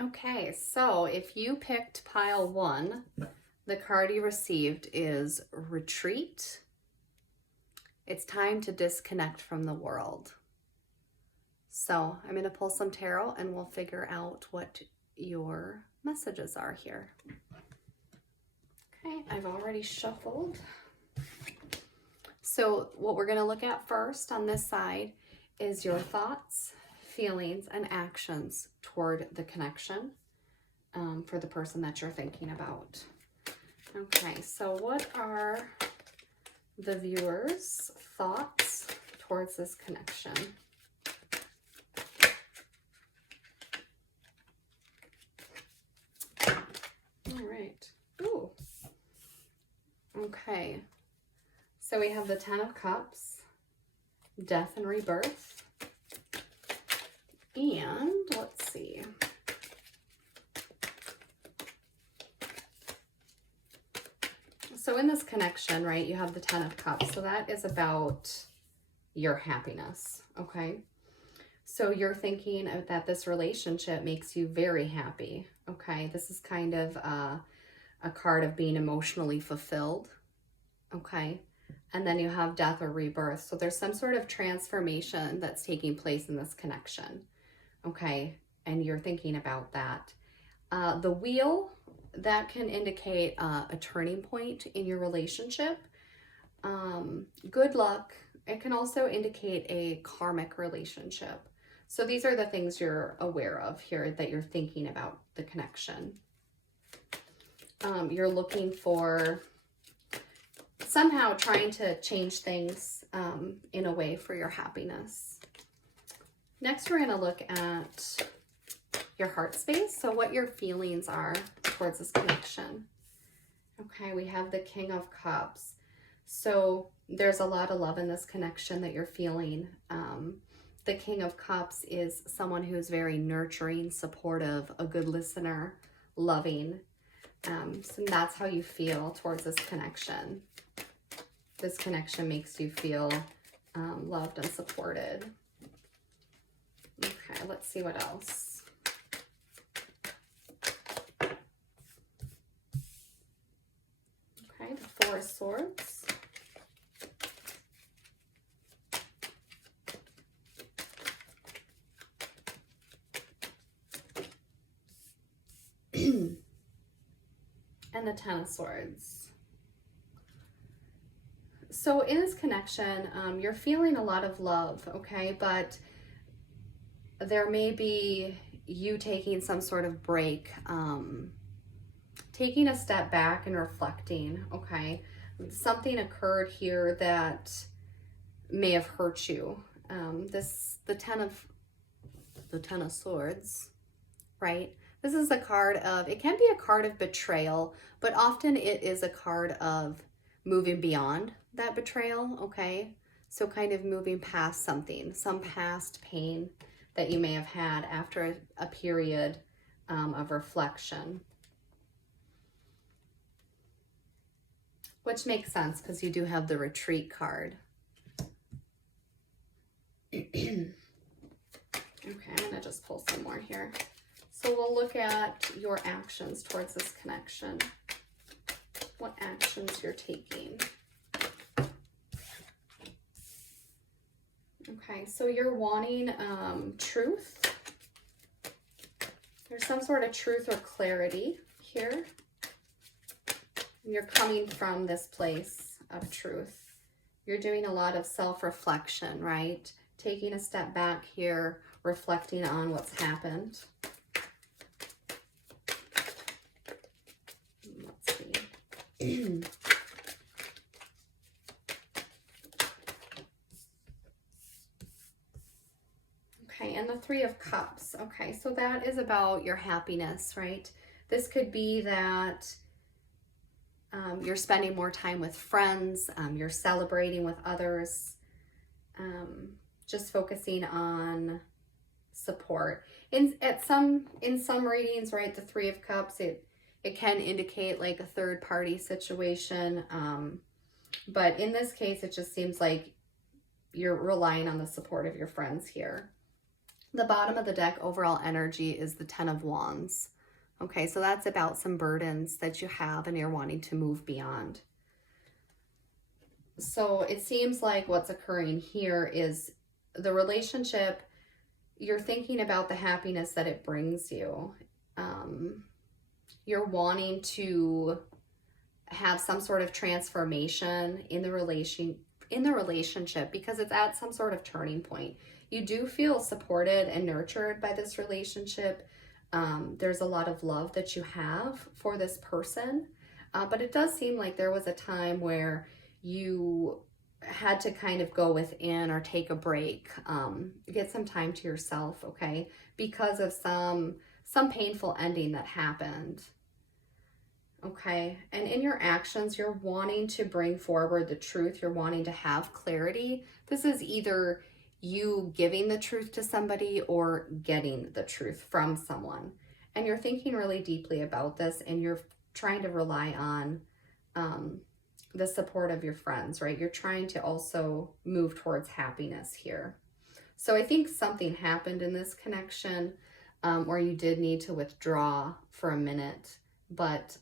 Okay, so if you picked pile 1, the card you received is retreat. It's time to disconnect from the world. So I'm going to pull some tarot and we'll figure out what your messages are here. Okay, I've already shuffled. So what we're going to look at first on this side is your thoughts, feelings, and actions toward the connection for the person that you're thinking about. Okay, so what are the viewer's thoughts towards this connection? All right. Ooh. Okay. So we have the 10 of Cups, death and rebirth, and let's see. So in this connection, right, you have the 10 of Cups. So that is about your happiness, okay? So you're thinking that this relationship makes you very happy, okay? This is kind of a card of being emotionally fulfilled, okay? And then you have death or rebirth. So there's some sort of transformation that's taking place in this connection, okay? And you're thinking about that. The wheel, that can indicate a turning point in your relationship. Good luck. It can also indicate a karmic relationship. So these are the things you're aware of here that you're thinking about the connection. You're looking for somehow trying to change things in a way for your happiness. Next, we're going to look at your heart space. So what your feelings are towards this connection. Okay, we have the King of Cups. So there's a lot of love in this connection that you're feeling. The King of Cups is someone who's very nurturing, supportive, a good listener, loving. So that's how you feel towards this connection. This connection makes you feel loved and supported. Okay, let's see what else. Okay, the Four of Swords. And the Ten of Swords. So in this connection, you're feeling a lot of love, okay? But there may be you taking some sort of break, taking a step back and reflecting, okay? Something occurred here that may have hurt you. The Ten of Swords, right? This is a card of, it can be a card of betrayal, but often it is a card of moving beyond that betrayal, okay? So kind of moving past something, some past pain that you may have had after a period of reflection. Which makes sense because you do have the retreat card. Okay, I'm gonna just pull some more here. So we'll look at your actions towards this connection. What actions you're taking. Okay, so you're wanting truth. There's some sort of truth or clarity here. You're coming from this place of truth. You're doing a lot of self-reflection, right? Taking a step back here, reflecting on what's happened. Let's see. Okay, and the Three of Cups. Okay, so that is about your happiness, right? This could be that you're spending more time with friends, you're celebrating with others, just focusing on support. In some readings, right, the Three of Cups, it can indicate like a third party situation, but in this case, it just seems like you're relying on the support of your friends here. The bottom of the deck, overall energy, is the Ten of Wands. Okay, so that's about some burdens that you have and you're wanting to move beyond. So it seems like what's occurring here is the relationship, you're thinking about the happiness that it brings you. You're wanting to have some sort of transformation in the relationship because it's at some sort of turning point. You do feel supported and nurtured by this relationship. There's a lot of love that you have for this person, but it does seem like there was a time where you had to kind of go within or take a break, get some time to yourself, okay, because of some painful ending that happened. Okay, and in your actions, you're wanting to bring forward the truth. You're wanting to have clarity. This is either you giving the truth to somebody or getting the truth from someone. And you're thinking really deeply about this, and you're trying to rely on the support of your friends, right? You're trying to also move towards happiness here. So I think something happened in this connection where you did need to withdraw for a minute, but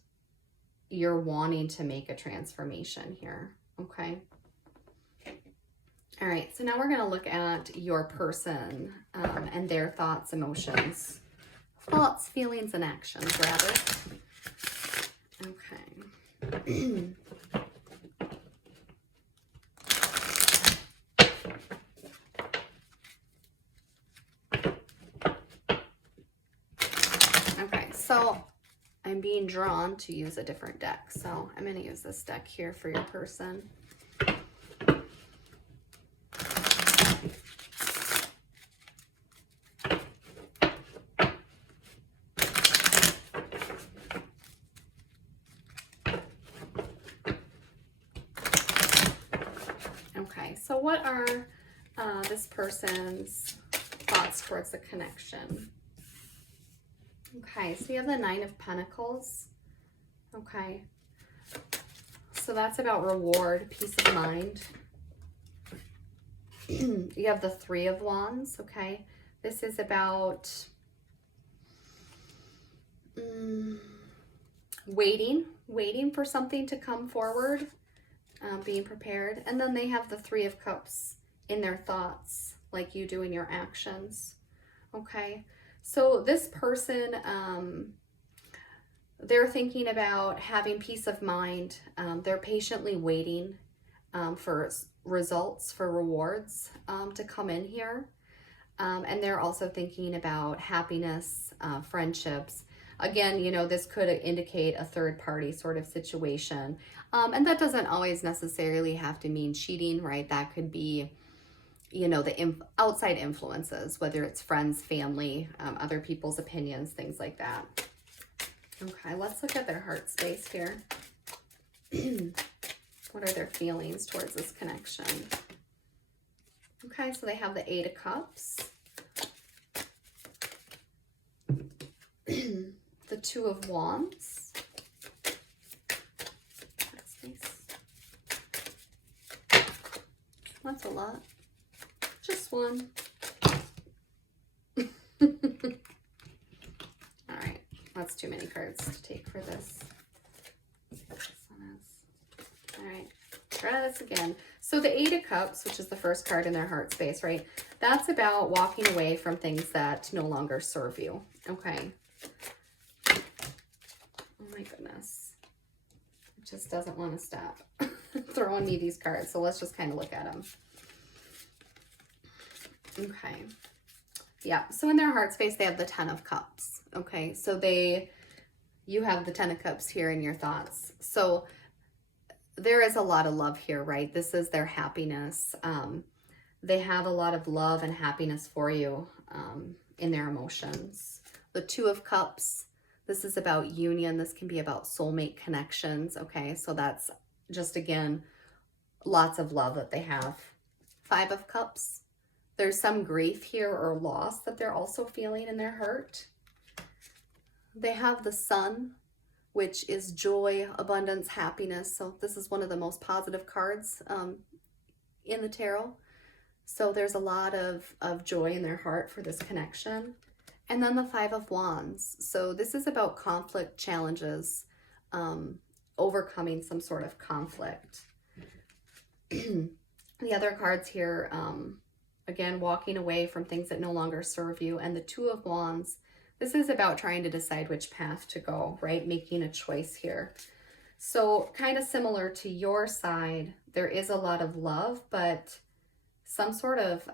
you're wanting to make a transformation here, okay? All right, so now we're going to look at your person and their thoughts, emotions, thoughts, feelings, and actions, rather. Okay. Okay, so I'm being drawn to use a different deck, so I'm going to use this deck here for your person. Okay, so what are this person's thoughts towards the connection? Okay, so you have the Nine of Pentacles. Okay, so that's about reward, peace of mind. You have the Three of Wands. Okay, this is about waiting for something to come forward, being prepared. And then they have the Three of Cups in their thoughts, like you do in your actions. Okay, so this person, they're thinking about having peace of mind. They're patiently waiting for results, for rewards to come in here. And they're also thinking about happiness, friendships. Again, you know, this could indicate a third party sort of situation. And that doesn't always necessarily have to mean cheating, right? That could be, you know, the outside influences, whether it's friends, family, other people's opinions, things like that. Okay, let's look at their heart space here. What are their feelings towards this connection? Okay, so they have the Eight of Cups. The Two of Wands. That's a lot. Just one. All right, that's too many cards to take for this. All right, try this again. So the Eight of Cups, which is the first card in their heart space, right? That's about walking away from things that no longer serve you, okay? Oh my goodness. It just doesn't want to stop throwing me these cards. So let's just kind of look at them. Okay. Yeah, so in their heart space, they have the Ten of Cups, okay? So you have the Ten of Cups here in your thoughts. So there is a lot of love here, right? This is their happiness. They have a lot of love and happiness for you in their emotions. The Two of Cups, this is about union. This can be about soulmate connections, okay? So that's just, again, lots of love that they have. Five of Cups, there's some grief here or loss that they're also feeling in their heart. They have the Sun, which is joy, abundance, happiness. So this is one of the most positive cards in the tarot. So there's a lot of joy in their heart for this connection. And then the Five of Wands. So this is about conflict, challenges, overcoming some sort of conflict. The other cards here, again, walking away from things that no longer serve you. And the Two of Wands, this is about trying to decide which path to go, right? Making a choice here. So kind of similar to your side, there is a lot of love, but some sort of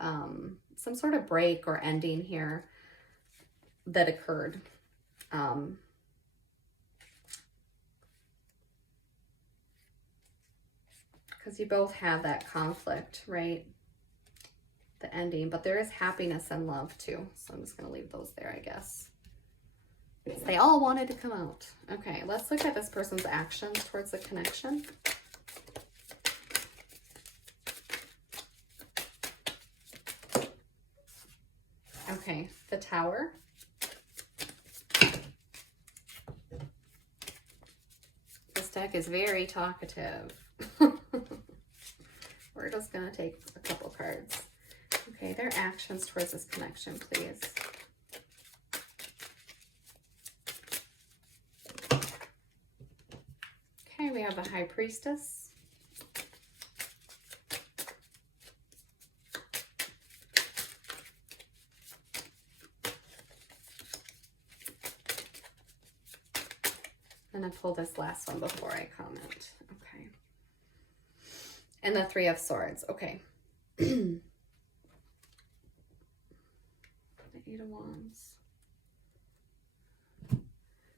break or ending here that occurred. Because you both have that conflict, right? The ending, but there is happiness and love too. So I'm just going to leave those there, I guess. They all wanted to come out. Okay, let's look at this person's actions towards the connection. Okay, the Tower. This deck is very talkative. We're just going to take a couple cards. Okay, their actions towards this connection, please. Okay, we have the High Priestess. And I pull this last one before I comment. Okay. And the Three of Swords. Okay. The Eight of Wands.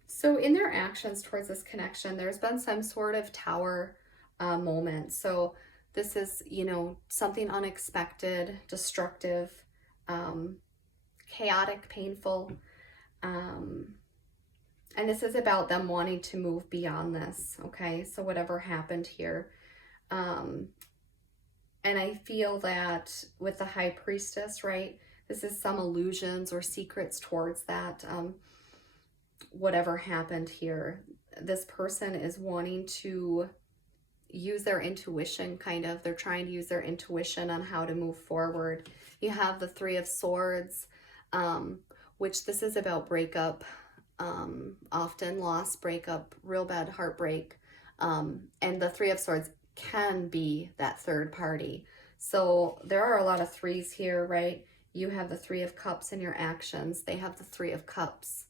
So in their actions towards this connection, there's been some sort of Tower moment. So this is, you know, something unexpected, destructive, chaotic, painful. And this is about them wanting to move beyond this, okay? So whatever happened here. And I feel that with the High Priestess, right? This is some illusions or secrets towards that, whatever happened here. This person is wanting to use their intuition, kind of. They're trying to use their intuition on how to move forward. You have the Three of Swords, which this is about breakup, often loss, breakup, real bad heartbreak. And the Three of Swords can be that third party. So there are a lot of threes here, right? You have the Three of Cups in your actions. They have the Three of Cups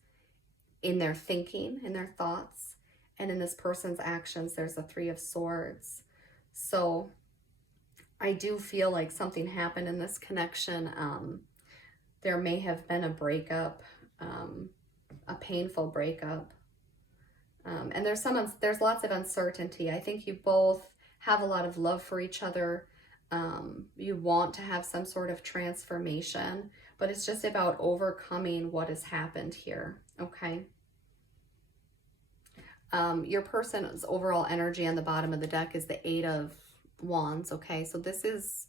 in their thinking, in their thoughts. And in this person's actions, there's the Three of Swords. So I do feel like something happened in this connection. There may have been a breakup, a painful breakup. And there's lots of uncertainty. I think you both have a lot of love for each other. You want to have some sort of transformation, but it's just about overcoming what has happened here, okay? Your person's overall energy on the bottom of the deck is the Eight of Wands, okay? So this is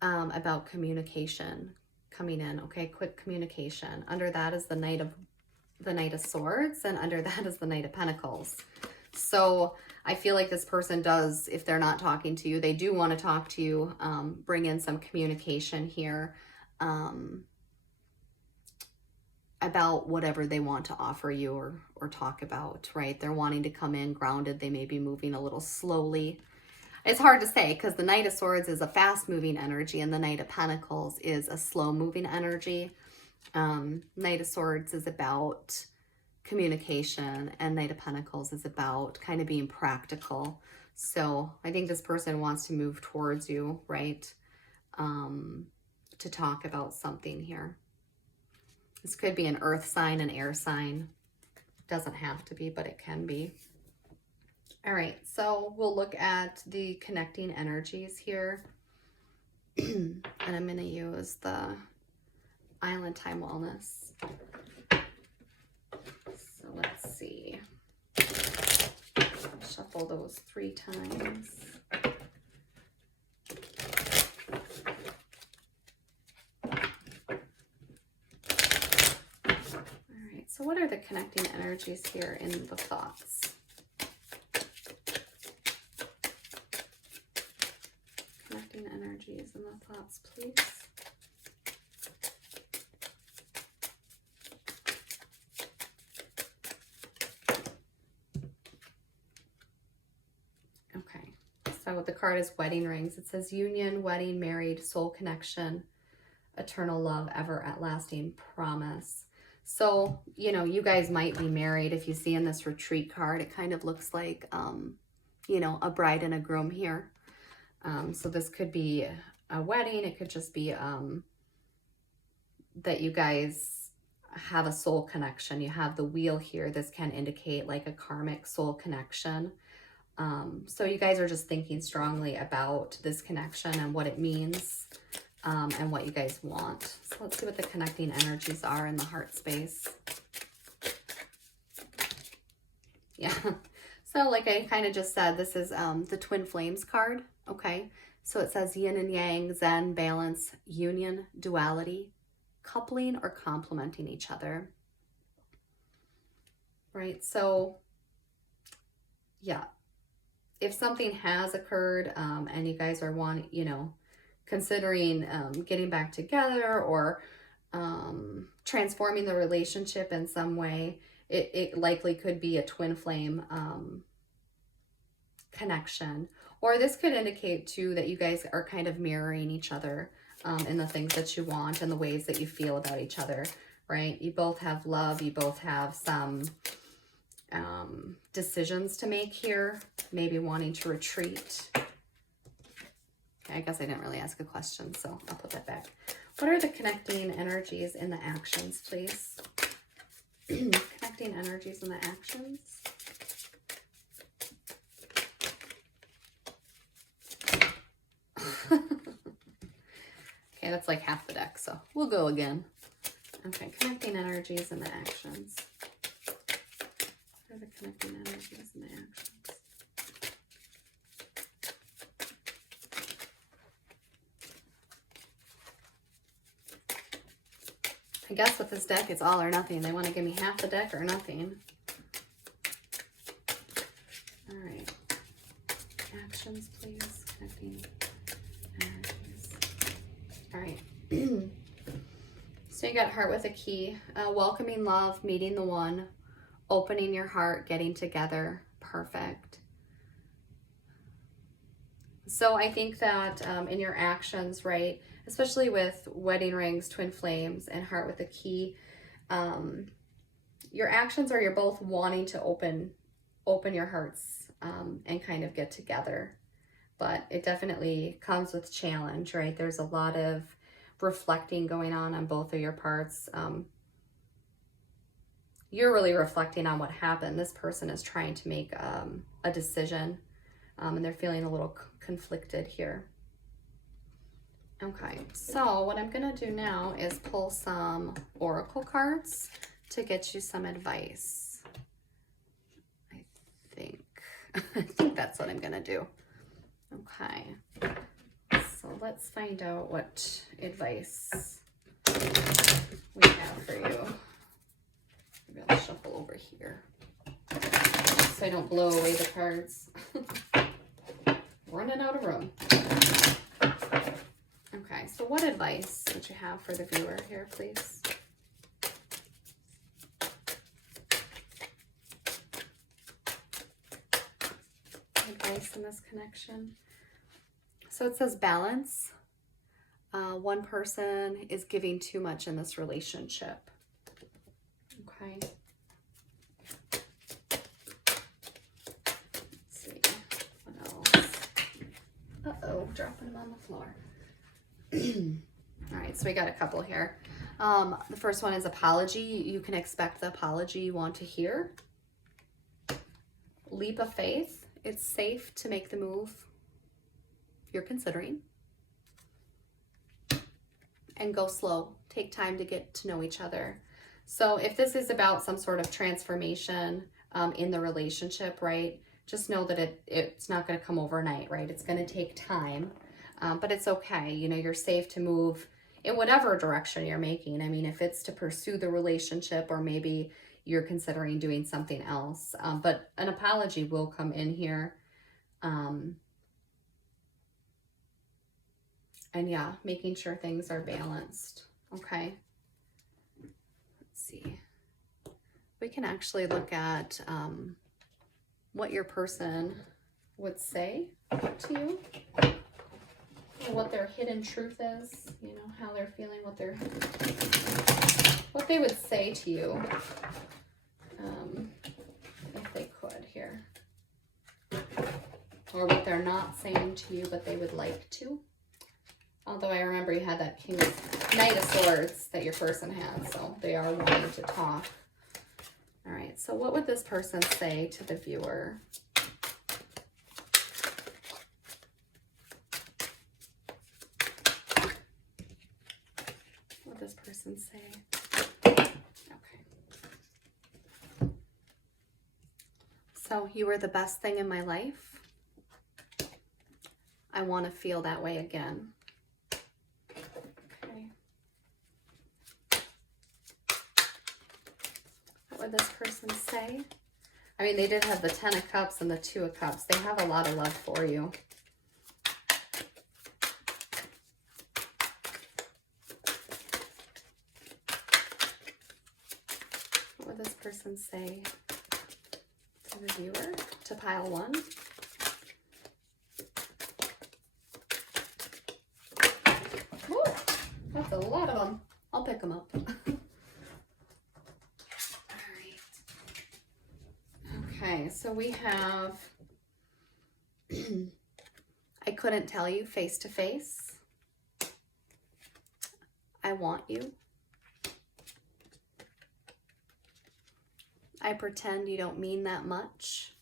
about communication coming in, okay? Quick communication. Under that is the Knight of Swords, and under that is the Knight of Pentacles. So I feel like this person does, if they're not talking to you, they do want to talk to you, bring in some communication here about whatever they want to offer you or talk about, right? They're wanting to come in grounded. They may be moving a little slowly. It's hard to say because the Knight of Swords is a fast-moving energy and the Knight of Pentacles is a slow-moving energy. Knight of Swords is about communication and Knight of Pentacles is about kind of being practical. So I think this person wants to move towards you, right? To talk about something here. This could be an earth sign, an air sign. Doesn't have to be, but it can be. All right, so we'll look at the connecting energies here. And I'm going to use the Island Time Wellness. So let's see. Shuffle those 3 times. All right, so what are the connecting energies here in the thoughts? Connecting energies in the More thoughts, please. Okay, so the card is wedding rings. It says union, wedding, married, soul connection, eternal love, ever lasting promise. So, you know, you guys might be married. If you see in this retreat card, it kind of looks like, you know, a bride and a groom here. So this could be a wedding. It could just be that you guys have a soul connection. You have the wheel here. This can indicate like a karmic soul connection. So you guys are just thinking strongly about this connection and what it means. And what you guys want. So let's see what the connecting energies are in the heart space. Yeah. So like I kind of just said, this is the Twin Flames card. Okay. So it says yin and yang, zen, balance, union, duality, coupling or complementing each other. Right. So yeah, if something has occurred and you guys are considering getting back together or transforming the relationship in some way, it likely could be a twin flame connection. Or this could indicate too that you guys are kind of mirroring each other in the things that you want and the ways that you feel about each other, right? You both have love, you both have some decisions to make here, maybe wanting to retreat. I guess I didn't really ask a question, so I'll put that back. What are the connecting energies in the actions, please? Connecting energies in the actions. Okay, that's like half the deck, so we'll go again. Okay, connecting energies in the actions. What are the connecting energies in the actions? I guess with this deck, it's all or nothing. They want to give me half the deck or nothing. All right. Actions, please. Connecting energies. All right. So you got heart with a key. Welcoming love, meeting the one, opening your heart, getting together. Perfect. So I think that in your actions, right, especially with wedding rings, twin flames, and heart with a key, your actions are you're both wanting to open your hearts and kind of get together. But it definitely comes with challenge, right? There's a lot of reflecting going on both of your parts. You're really reflecting on what happened. This person is trying to make a decision, and they're feeling a little conflicted here. Okay, so what I'm gonna do now is pull some oracle cards to get you some advice. I think that's what I'm gonna do. Okay, so let's find out what advice we have for you. Maybe I'll shuffle over here so I don't blow away the cards. Running out of room. Okay, so what advice would you have for the viewer here, please? Advice in this connection. So it says balance. One person is giving too much in this relationship. Okay. Let's see. What else? Uh-oh, dropping them on the floor. All right, so we got a couple here. The first one is apology. You can expect the apology you want to hear. Leap of faith. It's safe to make the move you're considering. And go slow. Take time to get to know each other. So if this is about some sort of transformation in the relationship, right, just know that it's not going to come overnight, right? It's going to take time, but it's okay. You know, you're safe to move in whatever direction you're making. I mean, if it's to pursue the relationship or maybe you're considering doing something else, but an apology will come in here. And yeah, making sure things are balanced. Okay. Let's see. We can actually look at what your person would say to you. What their hidden truth is, you know, how they're feeling, what they would say to you, if they could here, or what they're not saying to you, but they would like to. Although I remember you had that Knight of Swords that your person had, so they are wanting to talk. All right, so what would this person say to the viewer? What would this person say? Okay. So, you were the best thing in my life. I want to feel that way again. Okay. What would this person say? I mean, they did have the 10 of Cups and the 2 of Cups. They have a lot of love for you. What would this person say to the viewer, to pile 1? Woo, that's a lot of them. I'll pick them up. Okay, so we have, I couldn't tell you face to face. I want you. I pretend you don't mean that much.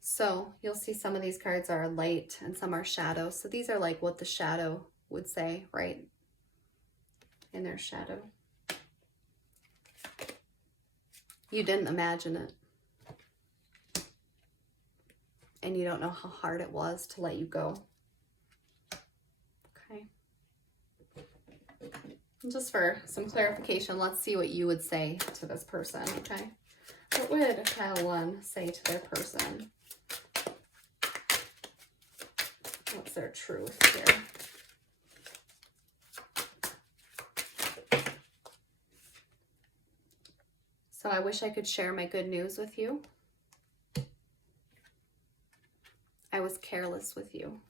So you'll see some of these cards are light and some are shadow. So these are like what the shadow would say, right? In their shadow. You didn't imagine it. And you don't know how hard it was to let you go. Okay. And just for some clarification, let's see what you would say to this person, okay? What would pile 1 say to their person? What's their truth here? So I wish I could share my good news with you. I was careless with you.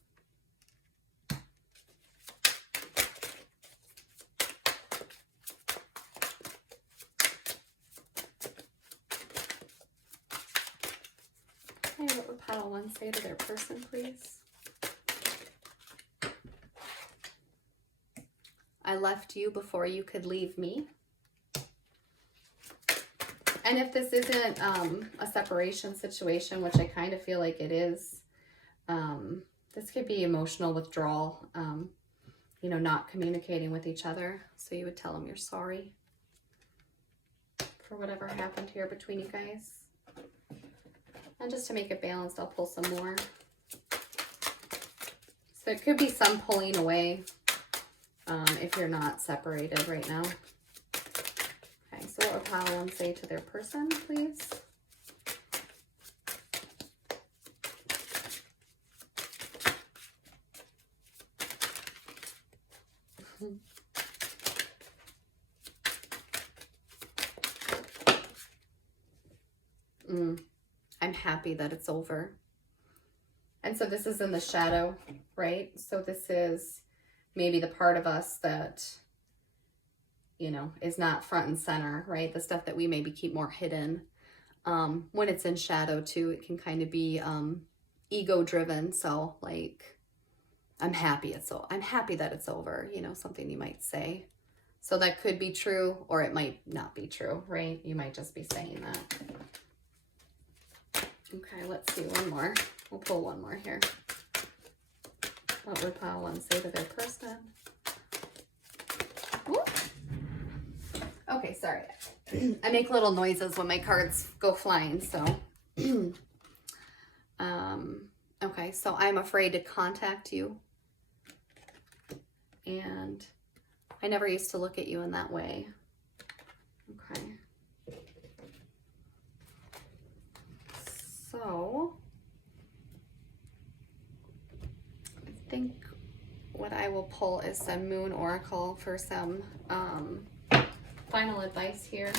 Okay, what would pile 1 say to their person, please? I left you before you could leave me. And if this isn't a separation situation, which I kind of feel like it is, this could be emotional withdrawal, you know, not communicating with each other. So you would tell them you're sorry for whatever happened here between you guys. And just to make it balanced, I'll pull some more. So it could be some pulling away if you're not separated right now. Okay, so what would pile 1 say to their person, please? I'm happy that it's over. And so this is in the shadow, right? So this is maybe the part of us that, you know, is not front and center, right? The stuff that we maybe keep more hidden. When it's in shadow too, it can kind of be ego driven. So like, I'm happy that it's over, you know, something you might say. So that could be true, or it might not be true, right? You might just be saying that. Okay, let's see one more. We'll pull one more here. What would pile 1 say to their person? Whoop. Okay, sorry. I make little noises when my cards go flying, so. Okay, so I'm afraid to contact you. And I never used to look at you in that way. Okay. So, I think what I will pull is some Moon Oracle for some final advice here.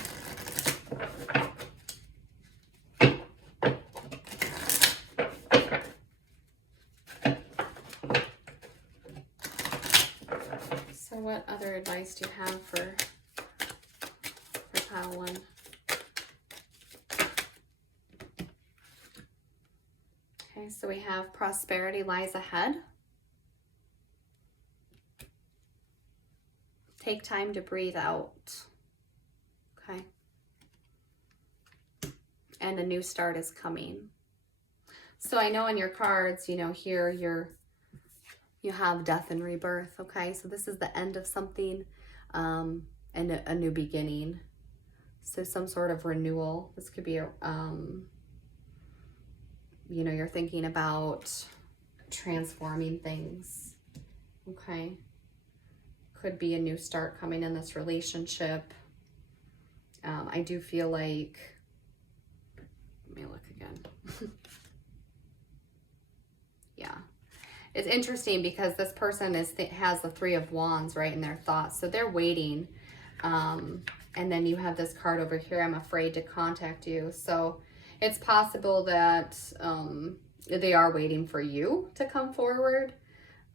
So what other advice do you have for pile 1? Okay, so we have prosperity lies ahead. Take time to breathe out. Okay. And a new start is coming. So I know in your cards, you know, here you have death and rebirth. Okay, so this is the end of something and a new beginning. So some sort of renewal. This could be a you know, you're thinking about transforming things. Okay. Could be a new start coming in this relationship. I do feel like, let me look again. Yeah. It's interesting because this person has the 3 of Wands, right, in their thoughts. So they're waiting. And then you have this card over here, I'm afraid to contact you. So it's possible that they are waiting for you to come forward.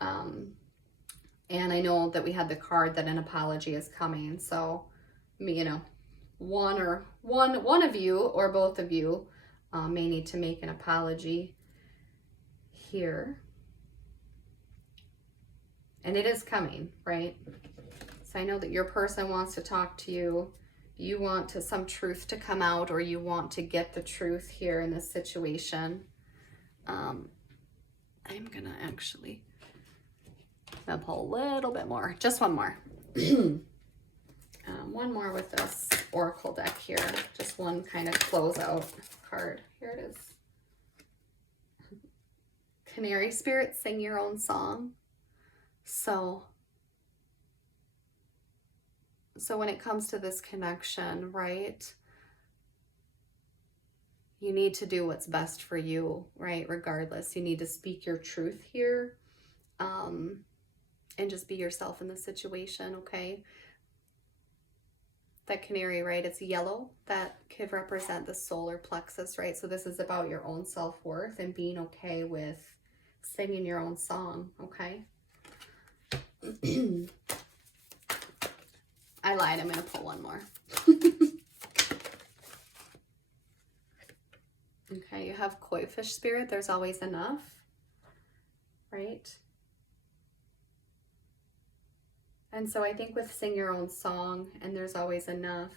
And I know that we had the card that an apology is coming. So, you know, one of you or both of you may need to make an apology here. And it is coming, right? So I know that your person wants to talk to you. You want some truth to come out, or you want to get the truth here in this situation. I'm gonna actually pull a little bit more, just one more. One more with this oracle deck here, just one kind of closeout card. Here it is. Canary spirit, sing your own song. So when it comes to this connection, right, you need to do what's best for you, right? Regardless, you need to speak your truth here, and just be yourself in the situation, okay? That canary, right, it's yellow. That could represent the solar plexus, right? So this is about your own self-worth and being okay with singing your own song, okay? I lied, I'm gonna pull one more. Okay, you have koi fish spirit, there's always enough, right? And so I think with sing your own song and there's always enough,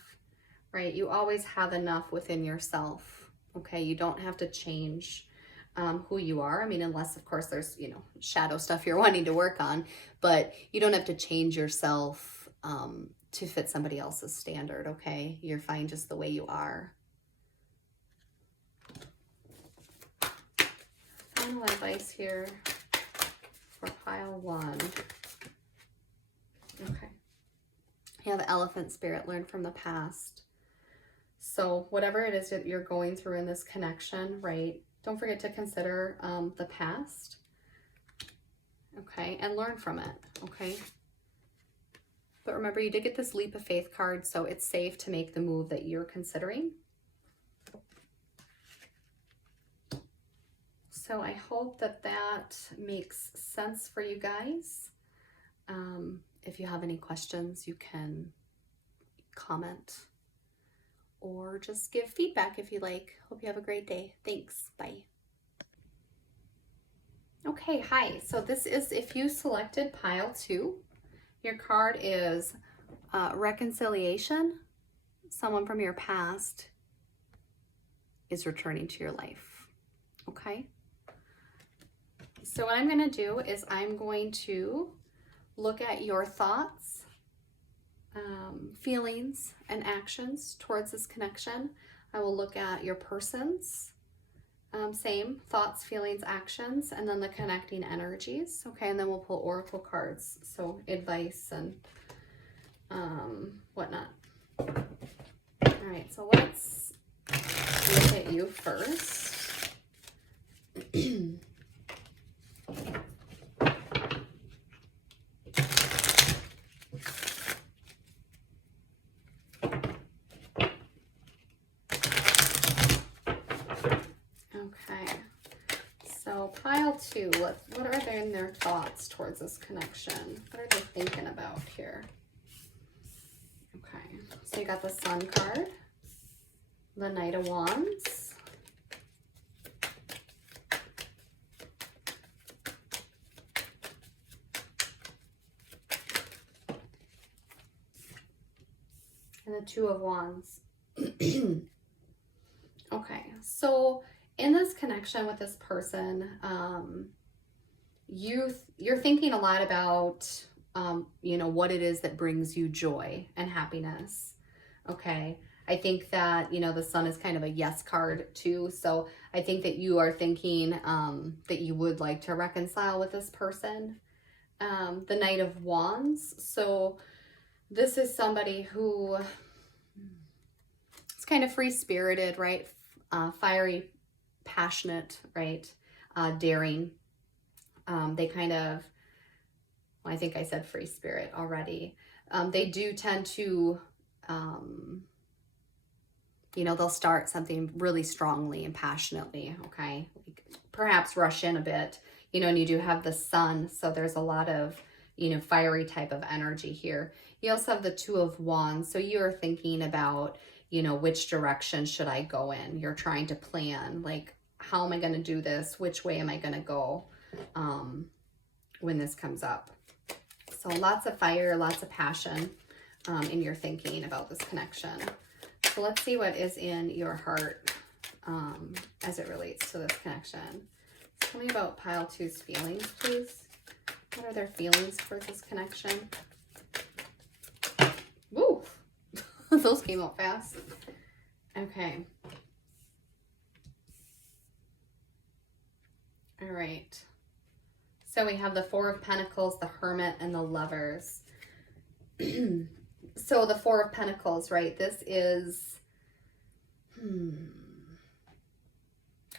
right? You always have enough within yourself, okay? You don't have to change who you are. I mean, unless of course there's, you know, shadow stuff you're wanting to work on, but you don't have to change yourself to fit somebody else's standard, okay? You're fine just the way you are. Final advice here for pile 1. Okay. You have elephant spirit, learn from the past. So whatever it is that you're going through in this connection, right? Don't forget to consider the past, okay? And learn from it, okay? But remember, you did get this leap of faith card, so it's safe to make the move that you're considering. So I hope that that makes sense for you guys. If you have any questions, you can comment or just give feedback if you like. Hope you have a great day. Thanks. Bye. Okay, hi. So this is if you selected pile 2. Your card is reconciliation. Someone from your past is returning to your life. Okay? So what I'm going to do is I'm going to look at your thoughts, feelings, and actions towards this connection. I will look at your person's same thoughts, feelings, actions, and then the connecting energies. Okay, and then we'll pull oracle cards, so advice and whatnot. All right, so let's look at you first. pile 2, what are they in their thoughts towards this connection? What are they thinking about here? Okay, so you got the Sun card, the Knight of Wands, and the Two of Wands. Okay, so in this connection with this person, you're thinking a lot about, you know, what it is that brings you joy and happiness. Okay, I think that, you know, the Sun is kind of a yes card too. So I think that you are thinking that you would like to reconcile with this person. The Knight of Wands. So this is somebody who is kind of free-spirited, right? Fiery, passionate, right? Daring. They kind of, well, I think I said free spirit already. They do tend to, you know, they'll start something really strongly and passionately, okay? Like, perhaps rush in a bit, you know, and you do have the Sun, so there's a lot of, you know, fiery type of energy here. You also have the Two of Wands, so you're thinking about, you know, which direction should I go in? You're trying to plan, like, how am I going to do this? Which way am I going to go when this comes up? So lots of fire, lots of passion in your thinking about this connection. So let's see what is in your heart as it relates to this connection. Tell me about pile 2's feelings, please. What are their feelings towards this connection? Woo! Those came out fast. Okay. All right. So we have the Four of Pentacles, the Hermit, and the Lovers. So the Four of Pentacles, right? This is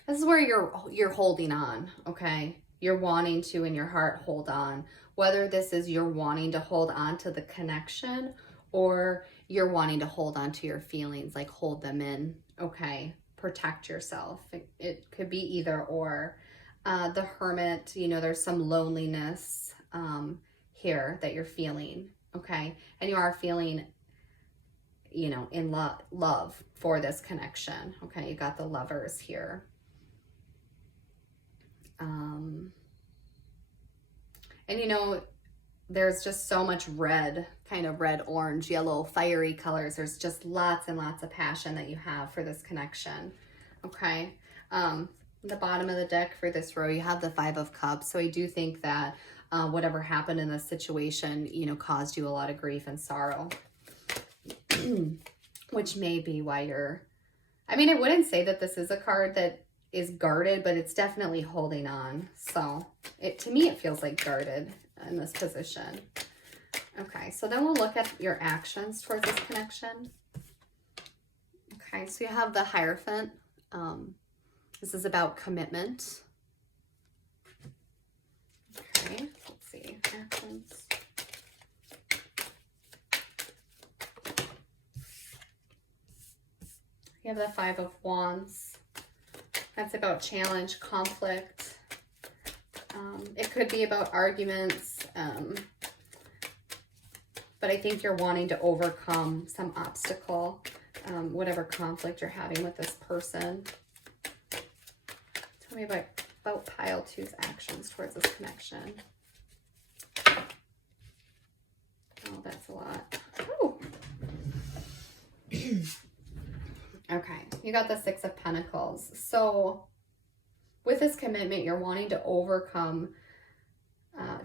this is where you're holding on, okay? You're wanting to, in your heart, hold on. Whether this is you're wanting to hold on to the connection, or you're wanting to hold on to your feelings, like hold them in, okay? Protect yourself. It could be either or. The Hermit, you know, there's some loneliness here that you're feeling, okay? And you are feeling, you know, in love for this connection, okay? You got the Lovers here. And, you know, there's just so much red, kind of red, orange, yellow, fiery colors. There's just lots and lots of passion that you have for this connection, okay? The bottom of the deck for this row, you have the Five of Cups. So I do think that whatever happened in this situation, you know, caused you a lot of grief and sorrow, which may be why you're, I mean, I wouldn't say that this is a card that is guarded, but it's definitely holding on. So to me, it feels like guarded in this position. Okay, so then we'll look at your actions towards this connection. Okay, so you have the Hierophant. This is about commitment. Okay, let's see, actions. You have the Five of Wands. That's about challenge, conflict. It could be about arguments, but I think you're wanting to overcome some obstacle, whatever conflict you're having with this person. Tell me about pile 2's actions towards this connection. Oh, that's a lot. Ooh. Okay, you got the Six of Pentacles. So with this commitment, you're wanting to overcome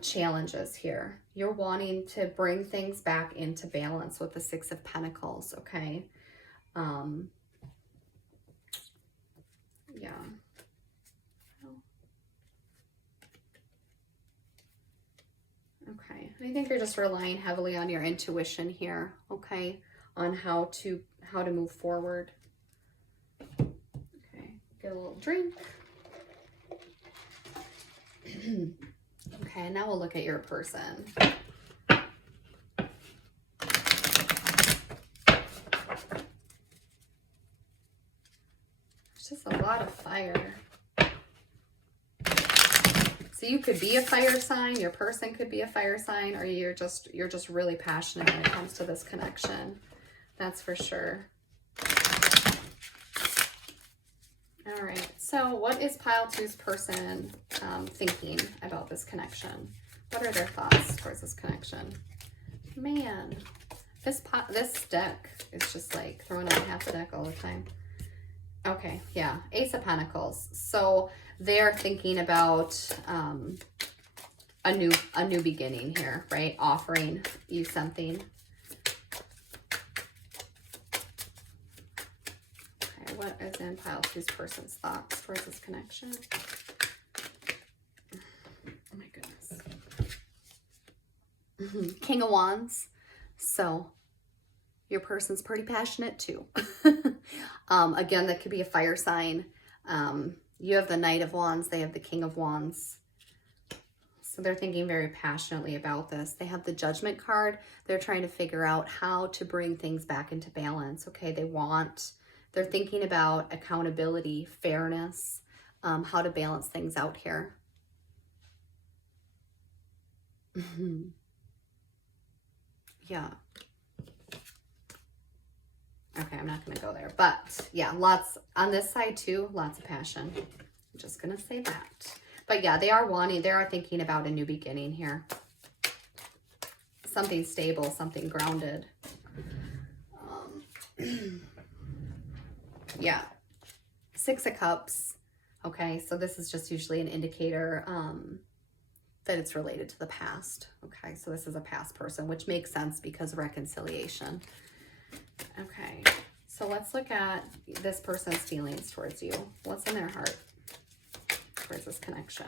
challenges here. You're wanting to bring things back into balance with the Six of Pentacles, okay? Yeah. Okay, I think you're just relying heavily on your intuition here, okay? On how to move forward. Okay, get a little drink. Okay, now we'll look at your person. It's just a lot of fire. So you could be a fire sign, your person could be a fire sign, or you're just really passionate when it comes to this connection. That's for sure. All right, so what is pile 2's person thinking about this connection? What are their thoughts towards this connection? Man, this deck is just like throwing out half the deck all the time. Okay, yeah, Ace of Pentacles. So they're thinking about a new beginning here, right? Offering you something. Okay, what is in pile 2's person's thoughts towards this connection? Oh my goodness. King of Wands. So your person's pretty passionate too. Again, that could be a fire sign. You have the Knight of Wands. They have the King of Wands. So they're thinking very passionately about this. They have the Judgment card. They're trying to figure out how to bring things back into balance. Okay, they're thinking about accountability, fairness, how to balance things out here. Yeah. Okay, I'm not going to go there. But yeah, lots on this side too, lots of passion. I'm just going to say that. But yeah, they are thinking about a new beginning here. Something stable, something grounded. Yeah. 6 of Cups. Okay, so this is just usually an indicator that it's related to the past. Okay, so this is a past person, which makes sense because of reconciliation. Okay, so let's look at this person's feelings towards you. What's in their heart towards this connection?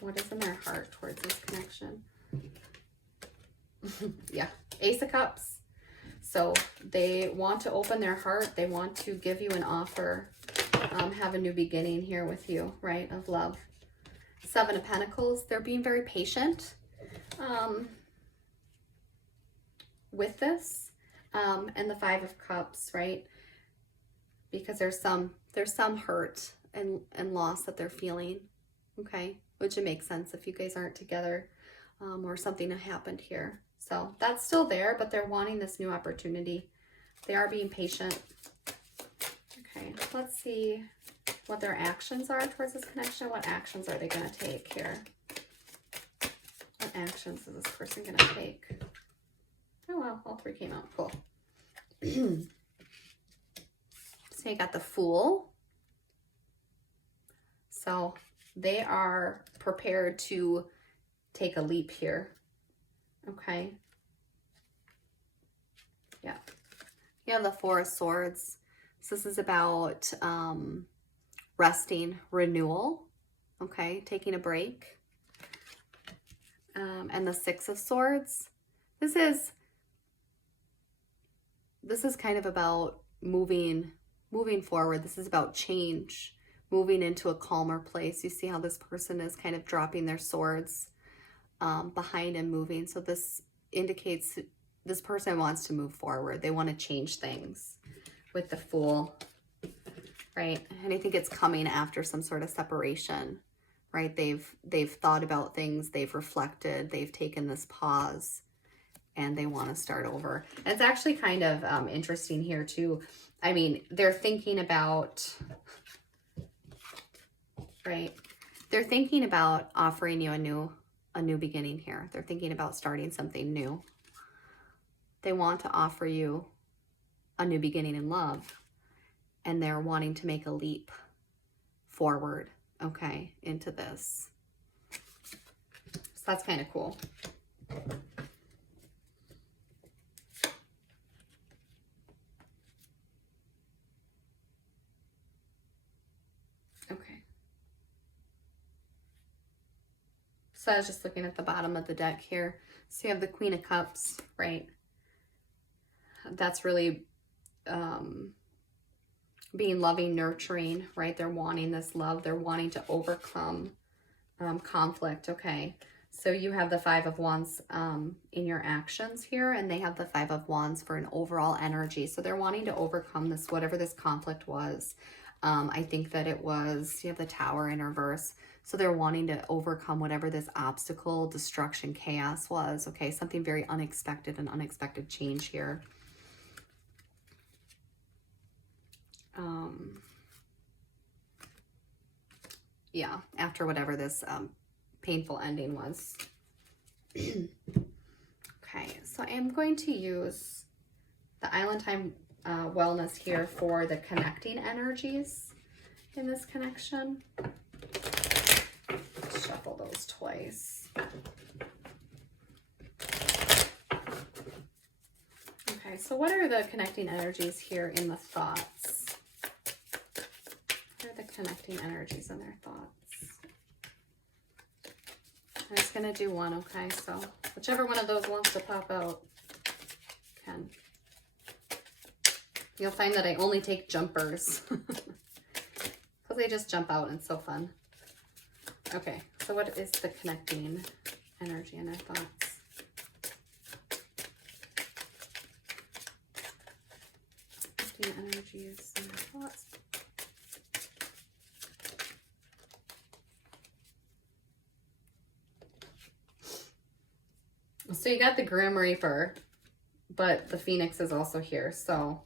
What is in their heart towards this connection? Yeah, Ace of Cups. So they want to open their heart. They want to give you an offer, have a new beginning here with you, right, of love. 7 of Pentacles. They're being very patient with this. And the 5 of Cups, right? Because there's some hurt and loss that they're feeling, okay? Which it makes sense if you guys aren't together or something happened here. So that's still there, but they're wanting this new opportunity. They are being patient. Okay, let's see what their actions are towards this connection. What actions are they going to take here? What actions is this person going to take? Oh, well, all 3 came out. Cool. So you got the Fool. So they are prepared to take a leap here. Okay. Yeah. You have the 4 of Swords. So this is about resting, renewal. Okay, taking a break. And the 6 of Swords. This is kind of about moving forward. This is about change, moving into a calmer place. You see how this person is kind of dropping their swords behind and moving. So this indicates this person wants to move forward. They want to change things with the Fool, right? And I think it's coming after some sort of separation, right? They've thought about things, they've reflected, they've taken this pause, and they want to start over. And it's actually kind of interesting here too. I mean, they're thinking about, right? They're thinking about offering you a new beginning here. They're thinking about starting something new. They want to offer you a new beginning in love, and they're wanting to make a leap forward, okay, into this. So that's kind of cool. Okay. So I was just looking at the bottom of the deck here. So you have the Queen of Cups, right? That's really being loving, nurturing, right? They're wanting this love. They're wanting to overcome conflict, okay? So you have the 5 of Wands in your actions here, and they have the 5 of Wands for an overall energy. So they're wanting to overcome this, whatever this conflict was. I think that it was, you have the Tower in reverse. So they're wanting to overcome whatever this obstacle, destruction, chaos was. Okay, something very unexpected, an unexpected change here. Yeah, after whatever this painful ending was. Okay, so I am going to use the Island Time Wellness here for the connecting energies in this connection. Shuffle those twice. Okay, so what are the connecting energies here in the thoughts? What are the connecting energies in their thoughts? I'm just going to do one, okay? So whichever one of those wants to pop out can. You'll find that I only take jumpers because they just jump out and it's so fun. Okay, so what is the connecting energy in their thoughts? Connecting energies in their thoughts. So you got the Grim Reaper, but the Phoenix is also here. So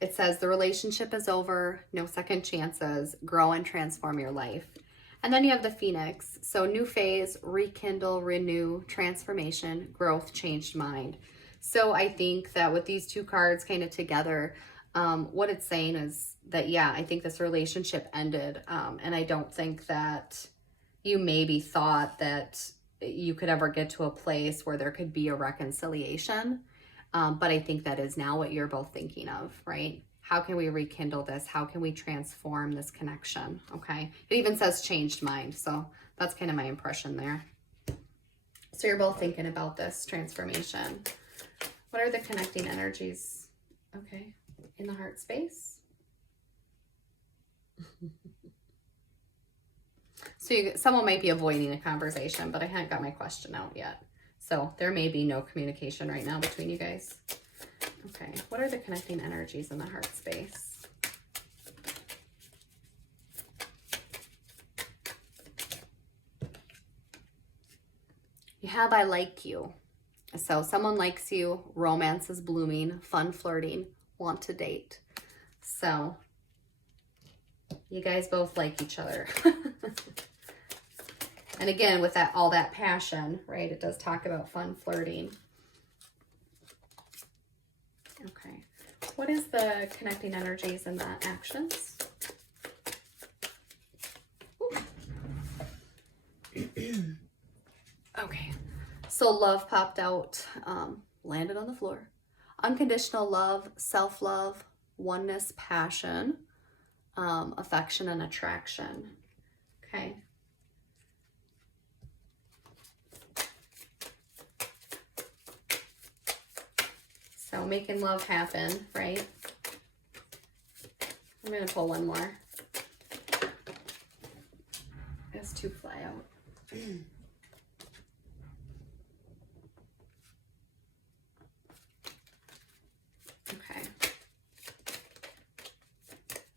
it says the relationship is over, no second chances, grow and transform your life. And then you have the Phoenix. So new phase, rekindle, renew, transformation, growth, changed mind. So I think that with these two cards kind of together, what it's saying is that, yeah, I think this relationship ended. And I don't think that you maybe thought that you could ever get to a place where there could be a reconciliation. But I think that is now what you're both thinking of, right? How can we rekindle this? How can we transform this connection? Okay. It even says changed mind. So that's kind of my impression there. So you're both thinking about this transformation. What are the connecting energies? Okay. In the heart space. So someone might be avoiding a conversation, but I haven't got my question out yet. So there may be no communication right now between you guys. Okay, what are the connecting energies in the heart space? You have I like you. So someone likes you, romance is blooming, fun flirting, want to date. So you guys both like each other. And again, with that all that passion, right? It does talk about fun flirting. Okay. What is the connecting energies in the actions? Okay. So love popped out, landed on the floor. Unconditional love, self-love, oneness, passion, affection, and attraction. Okay. So making love happen, right? I'm going to pull one more. There's two fly out. Okay.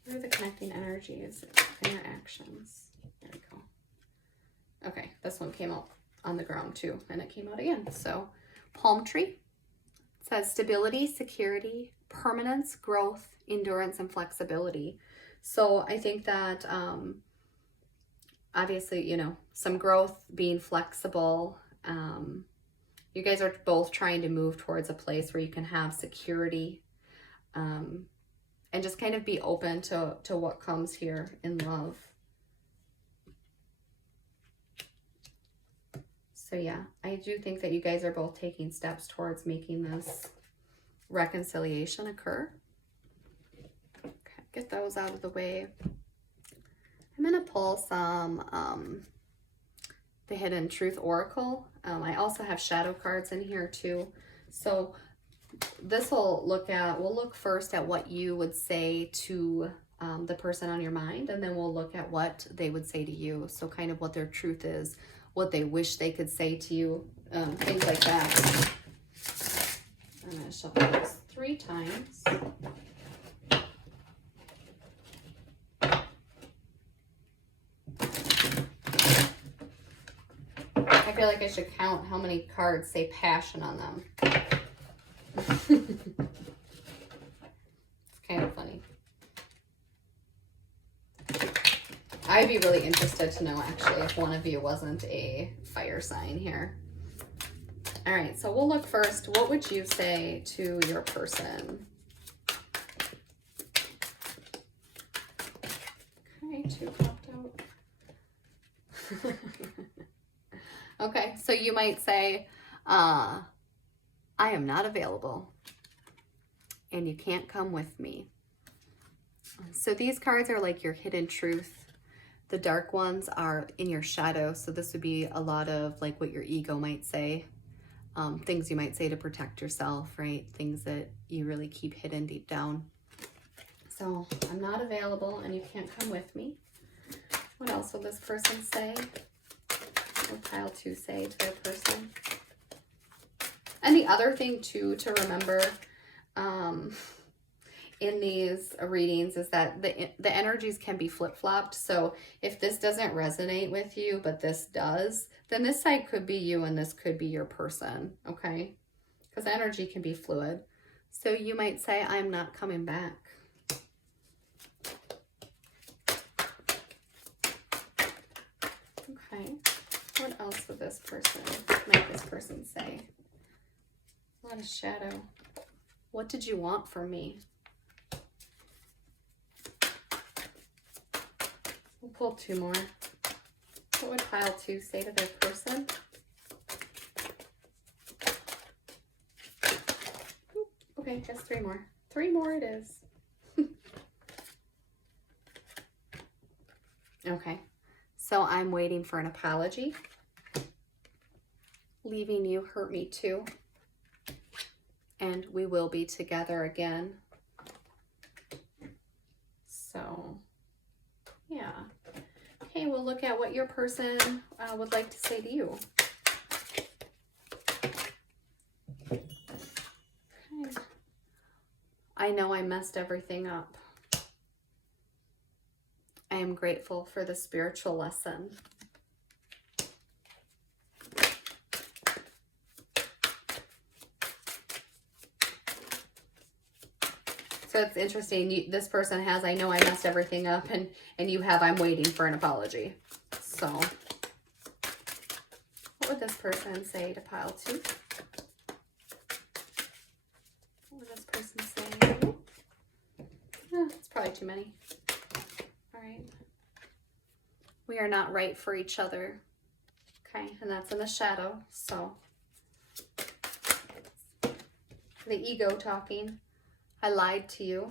What are the connecting energies in your actions? There we go. Okay, this one came out on the ground too, and it came out again. So palm tree. It says stability, security, permanence, growth, endurance, and flexibility. So I think that obviously, you know, some growth, being flexible. You guys are both trying to move towards a place where you can have security and just kind of be open to what comes here in love. So yeah, I do think that you guys are both taking steps towards making this reconciliation occur. Okay, get those out of the way. I'm going to pull some the Hidden Truth Oracle. I also have shadow cards in here too. So this will we'll look first at what you would say to the person on your mind, and then we'll look at what they would say to you. So kind of what their truth is, what they wish they could say to you, things like that. I'm going to shuffle this 3 times. feel like I should count how many cards say passion on them. It's kind of funny. I'd be really interested to know, actually, if one of you wasn't a fire sign here. All right, so we'll look first. What would you say to your person? Okay, 2 popped out. Okay, so you might say, I am not available and you can't come with me. So these cards are like your hidden truth. The dark ones are in your shadow. So this would be a lot of like what your ego might say. Things you might say to protect yourself, right? Things that you really keep hidden deep down. So I'm not available and you can't come with me. What else will this person say? What will pile 2 say to their person? And the other thing too to remember in these readings is that the energies can be flip-flopped. So if this doesn't resonate with you, but this does, then this side could be you and this could be your person, okay? Because energy can be fluid. So you might say, I'm not coming back. Okay, what else would this person, might this person say? A lot of shadow. What did you want from me? We'll pull 2 more. What would pile 2 say to their person? Okay, just 3 more. 3 more it is. Okay, so I'm waiting for an apology. Leaving you hurt me too. And we will be together again. So, yeah. Okay, we'll look at what your person would like to say to you. Okay. I know I messed everything up. I am grateful for the spiritual lesson. So it's interesting. This person has, I know I messed everything up, and you have, I'm waiting for an apology. So what would this person say to pile 2? What would this person say? It's probably too many. All right. We are not right for each other. Okay, and that's in the shadow. So the ego talking. I lied to you.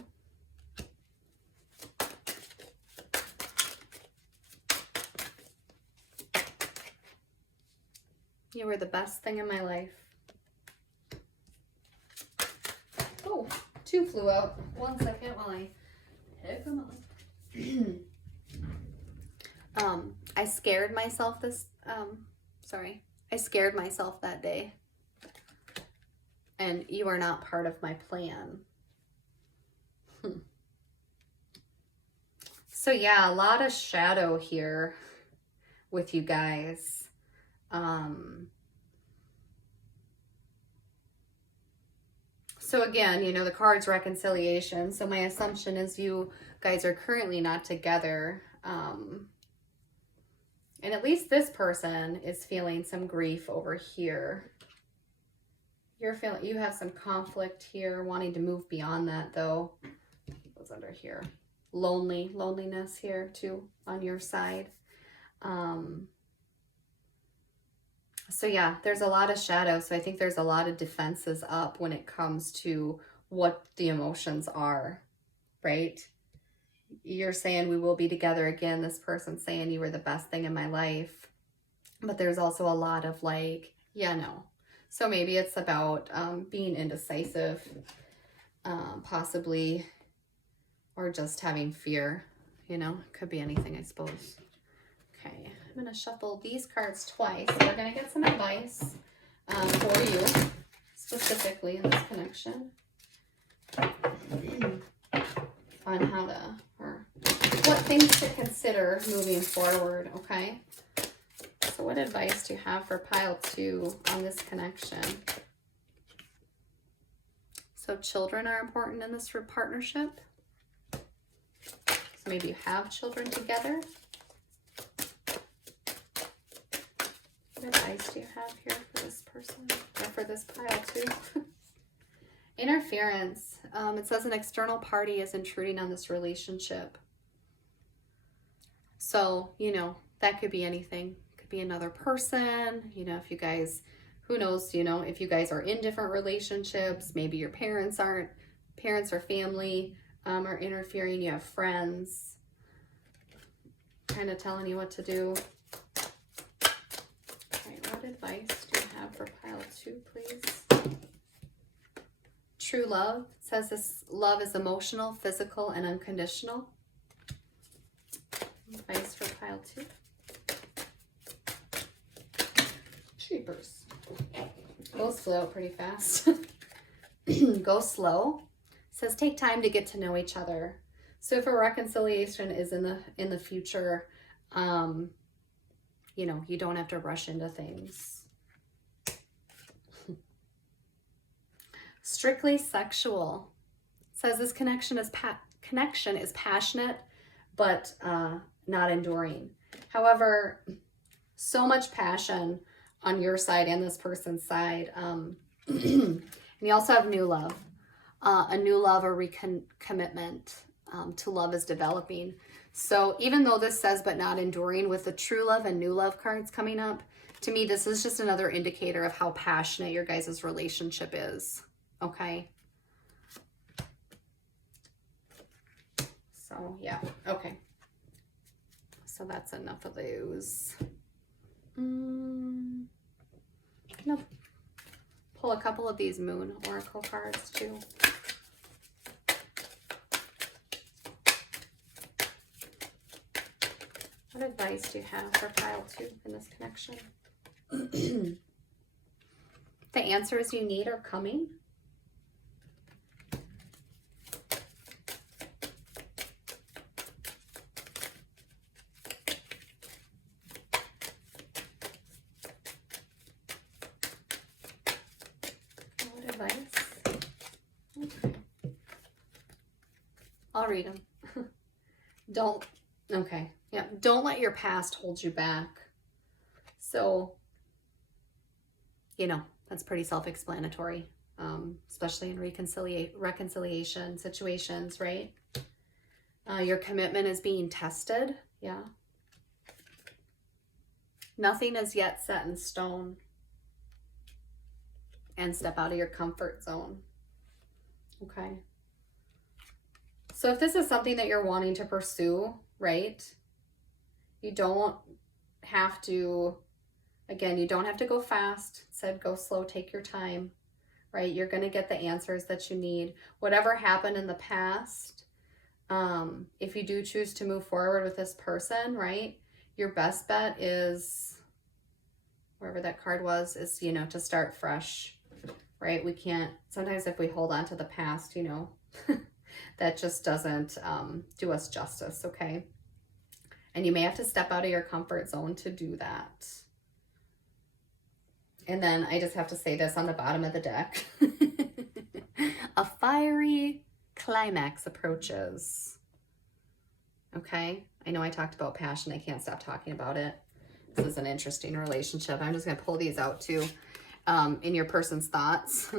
You were the best thing in my life. Oh, 2 flew out. 1 second while I pick them up. I scared myself I scared myself that day. And you are not part of my plan. So yeah, a lot of shadow here with you guys. So again, you know, the card's reconciliation. So my assumption is you guys are currently not together. And at least this person is feeling some grief over here. You have some conflict here, wanting to move beyond that though. What's under here? Loneliness here too on your side. So yeah, there's a lot of shadow. So I think there's a lot of defenses up when it comes to what the emotions are, right? You're saying we will be together again. This person's saying you were the best thing in my life. But there's also a lot of like, yeah, no. So maybe it's about being indecisive, possibly, or just having fear, you know, could be anything, I suppose. Okay, I'm going to shuffle these cards twice. So we're going to get some advice for you, specifically in this connection, on how to, or what things to consider moving forward, okay? So what advice do you have for pile 2 on this connection? So children are important in this partnership. So maybe you have children together. What advice do you have here for this person, or for this pile 2? Interference. It says an external party is intruding on this relationship. So, you know, that could be anything. It could be another person, you know, if you guys, who knows, you know, if you guys are in different relationships, maybe your parents aren't, parents or family are interfering, you have friends kind of telling you what to do. What advice do you have for pile 2, please? True love. It says this love is emotional, physical, and unconditional. Advice for pile 2. Cheapers. Go slow pretty fast. Go slow. It says take time to get to know each other. So if a reconciliation is in the future, you know, you don't have to rush into things. Strictly sexual. It says this connection is passionate, but not enduring. However, so much passion on your side and this person's side. And you also have new love. A new love or recommitment to love is developing. So even though this says but not enduring, with the true love and new love cards coming up, to me this is just another indicator of how passionate your guys' relationship is. Okay? So yeah, okay. So that's enough of those. I'm gonna pull a couple of these Moon Oracle cards too. What advice do you have for pile 2 in this connection? The answers you need are coming. What advice? Okay. I'll read them. Okay. Yeah, don't let your past hold you back. So, you know, that's pretty self-explanatory, especially in reconciliation situations, right? Your commitment is being tested. Yeah. Nothing is yet set in stone. And step out of your comfort zone. Okay. So if this is something that you're wanting to pursue, right? You don't have to, again, you don't have to go fast. It said go slow, take your time, right? You're going to get the answers that you need. Whatever happened in the past, if you do choose to move forward with this person, right? Your best bet is, wherever that card was, is, you know, to start fresh, right? We can't, sometimes if we hold on to the past, you know, that just doesn't do us justice, okay? And you may have to step out of your comfort zone to do that. And then I just have to say this on the bottom of the deck. A fiery climax approaches. Okay? I know I talked about passion. I can't stop talking about it. This is an interesting relationship. I'm just going to pull these out too. In your person's thoughts.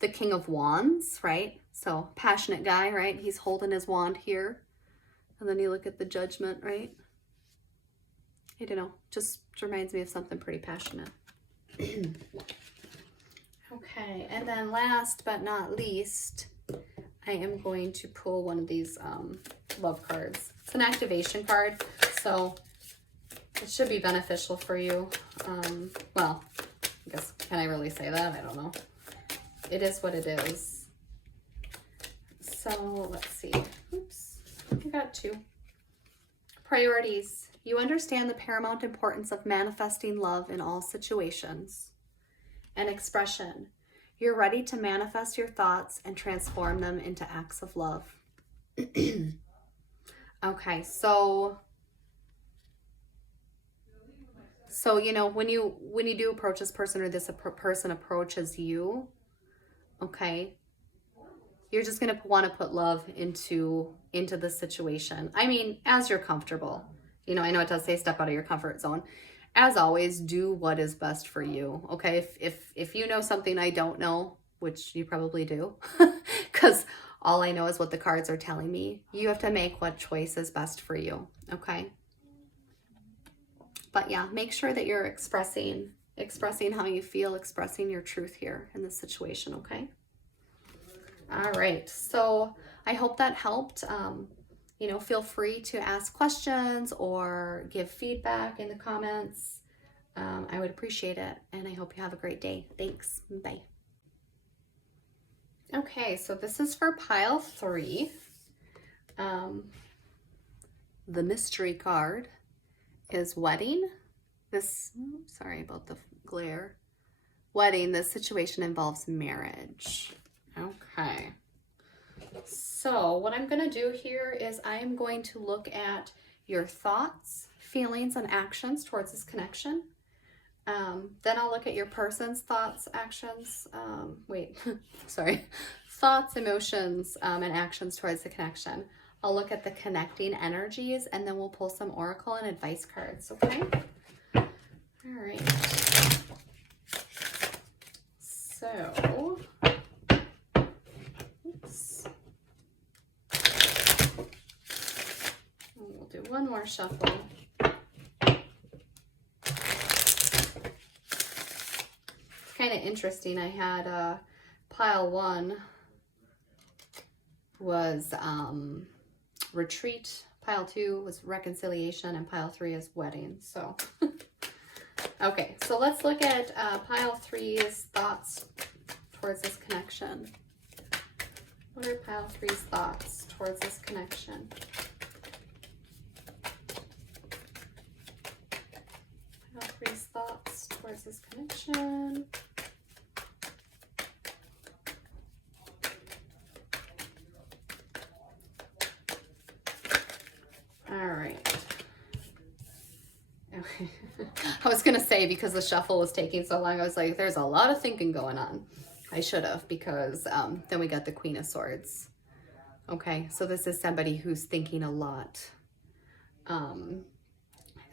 The King of Wands, right? So passionate guy, right? He's holding his wand here. And then you look at the Judgment, right? I don't know, just reminds me of something pretty passionate. Okay, and then last but not least, I am going to pull one of these love cards. It's an activation card, so it should be beneficial for you. Well, I guess, can I really say that? I don't know. It is what it is. So let's see. Oops, I got 2. Priorities. You understand the paramount importance of manifesting love in all situations. And expression. You're ready to manifest your thoughts and transform them into acts of love. Okay, so So, you know, when you do approach this person, or this person approaches you, okay, you're just going to want to put love into the situation. I mean, as you're comfortable. You know, I know it does say step out of your comfort zone. As always, do what is best for you, okay? If you know something I don't know, which you probably do, because all I know is what the cards are telling me, you have to make what choice is best for you, okay? But yeah, make sure that you're expressing how you feel, expressing your truth here in this situation, okay? All right, so I hope that helped. You know, feel free to ask questions or give feedback in the comments. I would appreciate it, and I hope you have a great day. Thanks. Bye. Okay, so this is for pile 3. The mystery card is wedding. Sorry about the glare. Wedding, this situation involves marriage. Okay. So what I'm going to do here is I am going to look at your thoughts, feelings, and actions towards this connection. Then I'll look at your person's thoughts, actions, thoughts, emotions, and actions towards the connection. I'll look at the connecting energies, and then we'll pull some oracle and advice cards, okay? All right. So, oops. We'll do one more shuffle. Kind of interesting. I had pile 1 was retreat, pile 2 was reconciliation, and pile 3 is wedding. So okay, so let's look at pile 3's thoughts towards this connection. What are pile 3's thoughts towards this connection? Pile 3's thoughts towards this connection. All right. Okay. I was going to say, because the shuffle was taking so long, I was like, there's a lot of thinking going on. I should have, because then we got the Queen of Swords. Okay, so this is somebody who's thinking a lot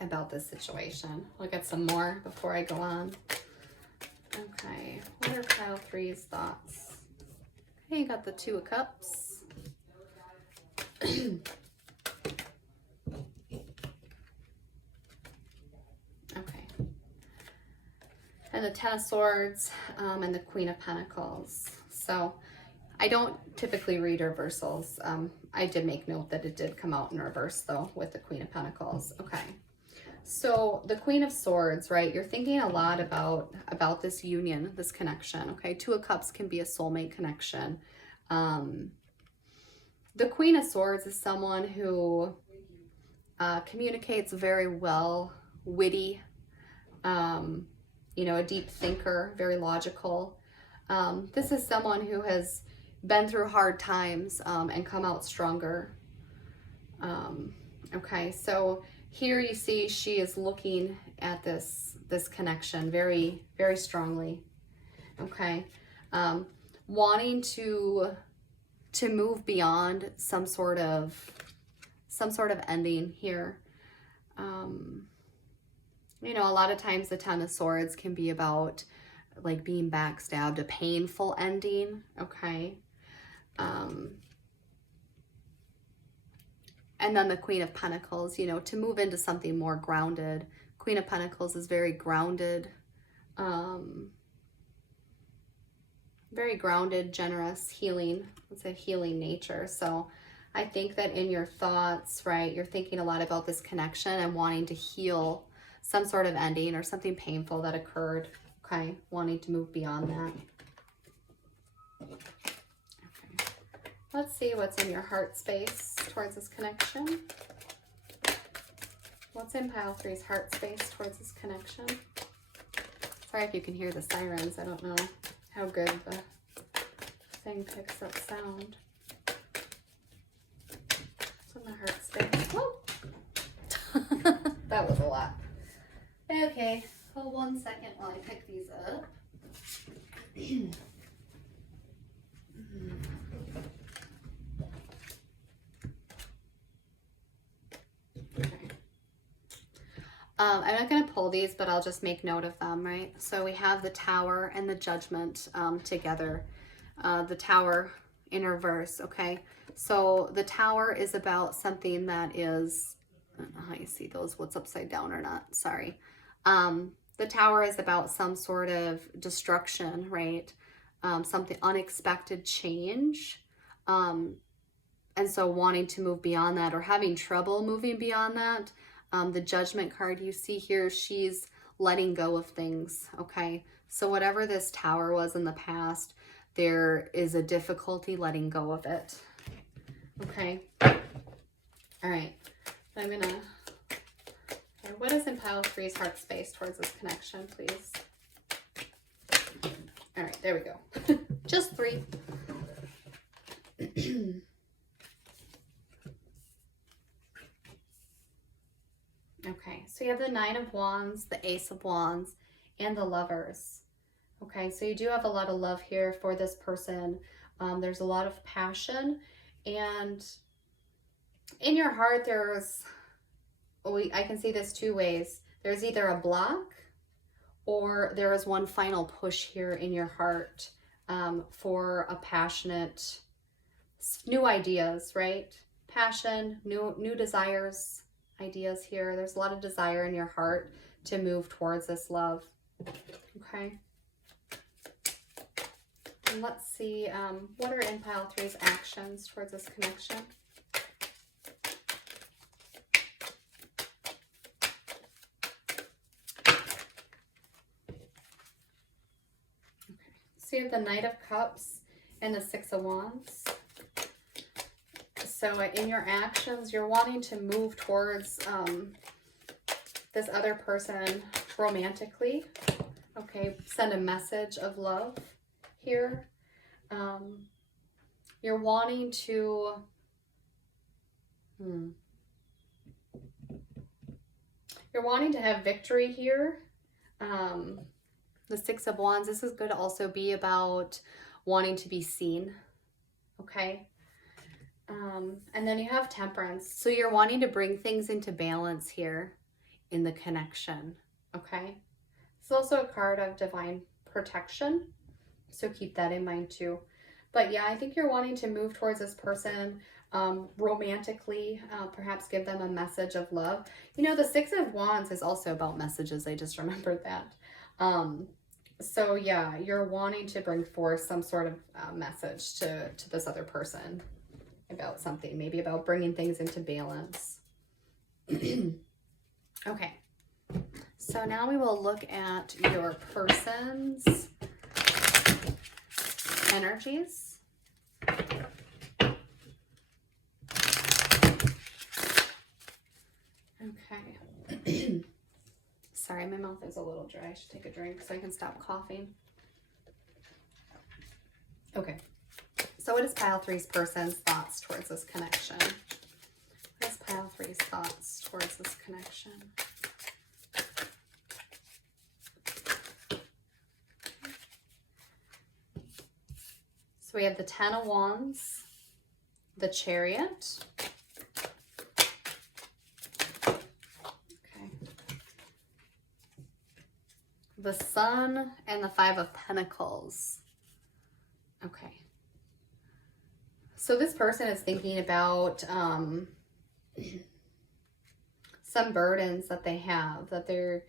about this situation. Look at some more before I go on. Okay, what are pile 3's thoughts? Okay, you got the 2 of Cups. And the 10 of Swords, and the Queen of Pentacles. So I don't typically read reversals. I did make note that it did come out in reverse, though, with the Queen of Pentacles. Okay. So the Queen of Swords, right? You're thinking a lot about this union, this connection, okay? 2 of Cups can be a soulmate connection. The Queen of Swords is someone who communicates very well, witty, you know, a deep thinker, very logical. This is someone who has been through hard times and come out stronger. Okay, so here you see she is looking at this connection very, very strongly. Okay, wanting to move beyond some sort of ending here. You know, a lot of times the 10 of Swords can be about like being backstabbed, a painful ending, okay? And then the Queen of Pentacles, you know, to move into something more grounded. Queen of Pentacles is very grounded, generous, healing. It's a healing nature. So I think that in your thoughts, right, you're thinking a lot about this connection and wanting to heal some sort of ending or something painful that occurred, okay? Wanting to move beyond that. Okay. Let's see what's in your heart space towards this connection. What's in pile 3's heart space towards this connection? Sorry if you can hear the sirens. I don't know how good the thing picks up sound. What's in the heart space? Whoa! That was a lot. Okay, hold 1 second while I pick these up. I'm not going to pull these, but I'll just make note of them, right? So we have the Tower and the Judgment together. The Tower in reverse, okay? So the Tower is about something that is, I don't know how you see those, what's upside down or not, sorry. The Tower is about some sort of destruction, right? Something unexpected change. And so wanting to move beyond that or having trouble moving beyond that. The Judgment card you see here, she's letting go of things, okay? So whatever this Tower was in the past, there is a difficulty letting go of it, okay? All right, I'm gonna, okay, what is in pile 3's heart space towards this connection, please? All right, there we go. Just 3. Okay, so you have the 9 of Wands, the Ace of Wands, and the Lovers. Okay, so you do have a lot of love here for this person. There's a lot of passion, and in your heart, there's, I can see this 2 ways. There's either a block or there is one final push here in your heart for a passionate, new ideas, right? Passion, new desires, ideas here. There's a lot of desire in your heart to move towards this love. Okay. And let's see, what are in pile 3's actions towards this connection? Okay. So you have the Knight of Cups and the 6 of Wands. So in your actions, you're wanting to move towards this other person romantically. Okay, send a message of love here. You're wanting to you're wanting to have victory here. The 6 of Wands, this is going to also be about wanting to be seen. Okay. And then you have Temperance. So you're wanting to bring things into balance here in the connection, okay? It's also a card of divine protection, so keep that in mind too. But yeah, I think you're wanting to move towards this person romantically, perhaps give them a message of love. You know, the 6 of Wands is also about messages. I just remembered that. So yeah, you're wanting to bring forth some sort of message to this other person about something, maybe about bringing things into balance. Okay, so now we will look at your person's energies. Okay. Sorry, my mouth is a little dry. I should take a drink so I can stop coughing. Okay. So what is pile 3's person's thoughts towards this connection? What is pile 3's thoughts towards this connection? So we have the 10 of Wands, the Chariot. Okay. The Sun and the 5 of Pentacles. Okay. So this person is thinking about some burdens that they have, that they're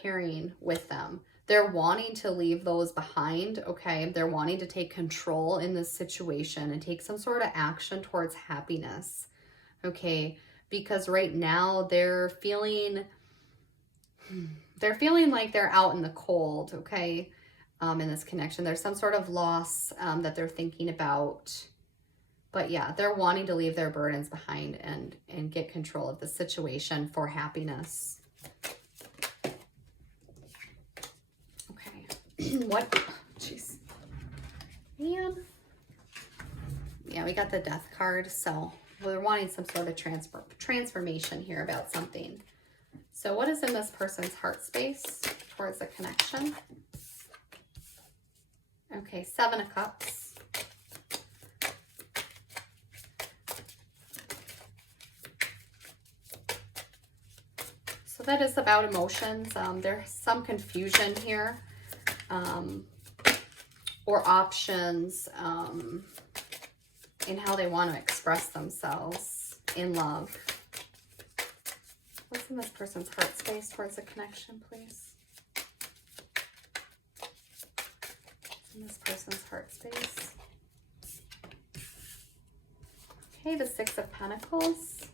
carrying with them. They're wanting to leave those behind, okay? They're wanting to take control in this situation and take some sort of action towards happiness, okay? Because right now they're feeling like they're out in the cold, okay? In this connection, there's some sort of loss that they're thinking about. But yeah, they're wanting to leave their burdens behind and get control of the situation for happiness. Okay. What? Jeez. Man. Yeah, we got the Death card, so we're wanting some sort of transformation here about something. So what is in this person's heart space towards a connection? Okay, 7 of Cups. So that is about emotions. There's some confusion here, or options in how they want to express themselves in love. What's in this person's heart space towards a connection, please? What's in this person's heart space? Okay, the 6 of Pentacles.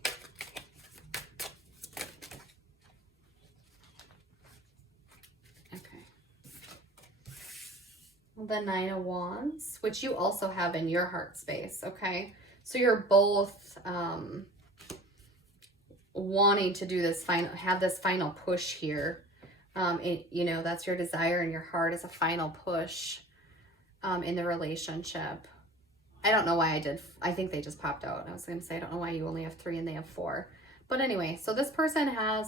Okay. The 9 of Wands, which you also have in your heart space, okay? So you're both wanting to do this have this final push here. You know, that's your desire in your heart, is a final push in the relationship. I don't know why I think they just popped out. I was going to say, I don't know why you only have 3 and they have 4. But anyway, so this person has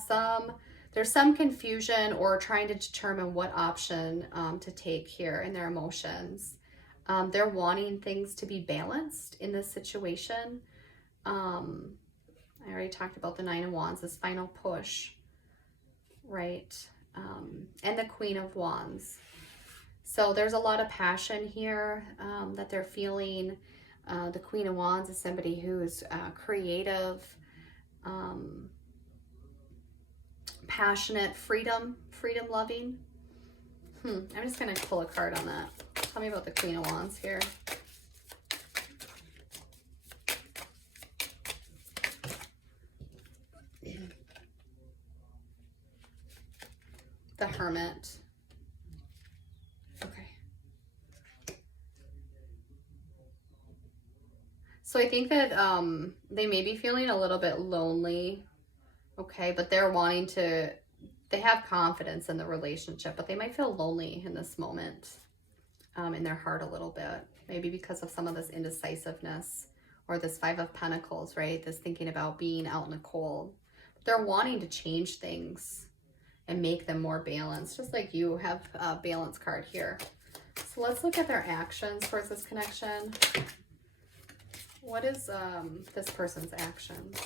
there's some confusion or trying to determine what option to take here in their emotions. They're wanting things to be balanced in this situation. I already talked about the 9 of Wands, this final push, right? And the Queen of Wands. So there's a lot of passion here that they're feeling. The Queen of Wands is somebody who's creative, passionate, freedom-loving. I'm just going to pull a card on that. Tell me about the Queen of Wands here. The Hermit. Okay. So I think that they may be feeling a little bit lonely. Okay, but they're wanting to, they have confidence in the relationship, but they might feel lonely in this moment, in their heart a little bit. Maybe because of some of this indecisiveness or this 5 of Pentacles, right? This thinking about being out in the cold. They're wanting to change things and make them more balanced, just like you have a balance card here. So let's look at their actions towards this connection. What is this person's actions?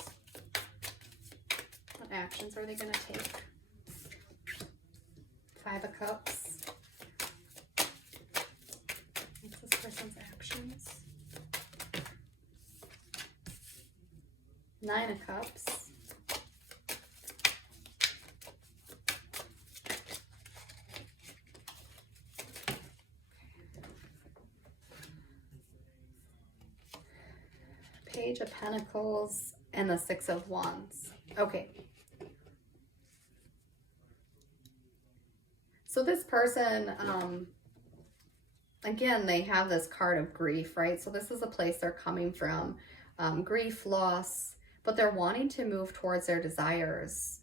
What actions are they going to take? 5 of Cups. What's this person's actions? 9 of Cups. Page of Pentacles and the 6 of Wands. Okay. So this person, again, they have this card of grief, right? So this is a place they're coming from. Grief, loss, but they're wanting to move towards their desires,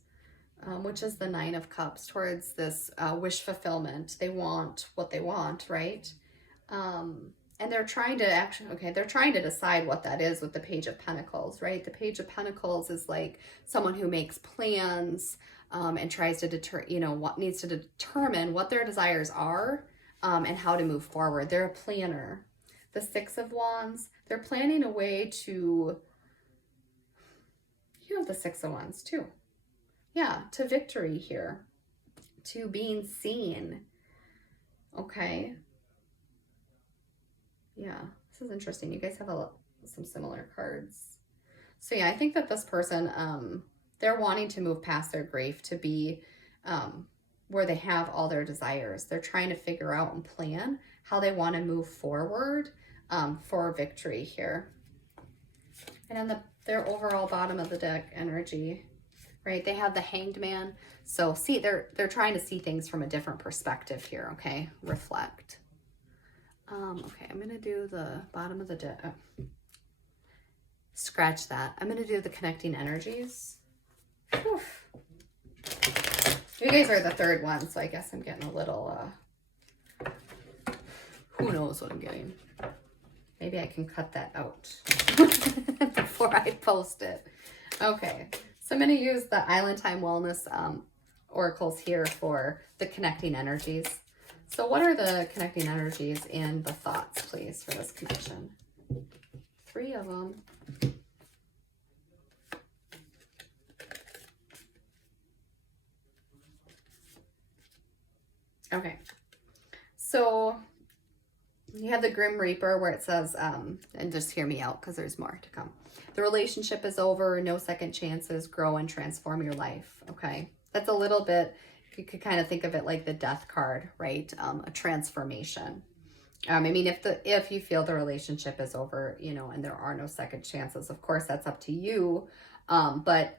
which is the 9 of Cups, towards this wish fulfillment. They want what they want, right? And they're trying to they're trying to decide what that is with the Page of Pentacles, right? The Page of Pentacles is like someone who makes plans and tries to needs to determine what their desires are and how to move forward. They're a planner. The 6 of Wands, they're planning a way to, you have the 6 of Wands too. Yeah, to victory here, to being seen. Okay. Yeah, this is interesting. You guys have some similar cards. So yeah, I think that this person, they're wanting to move past their grief to be where they have all their desires. They're trying to figure out and plan how they want to move forward for victory here. And on their overall bottom of the deck energy, right, they have the Hanged Man. So see, they're trying to see things from a different perspective here, okay? Reflect. Okay, I'm going to do the bottom of the deck. Oh. Scratch that. I'm going to do the connecting energies. Whew. You guys are the third one, so I guess I'm getting a little, who knows what I'm getting. Maybe I can cut that out before I post it. Okay, So I'm going to use the Island Time Wellness oracles here for the connecting energies. So what are the connecting energies and the thoughts, please, for this connection? 3 of them. Okay. So you have the Grim Reaper where it says, and just hear me out because there's more to come. The relationship is over, no second chances, grow and transform your life. Okay. That's a little bit, you could kind of think of it like the Death card, right? A transformation. I mean, if you feel the relationship is over, you know, and there are no second chances, of course, that's up to you. But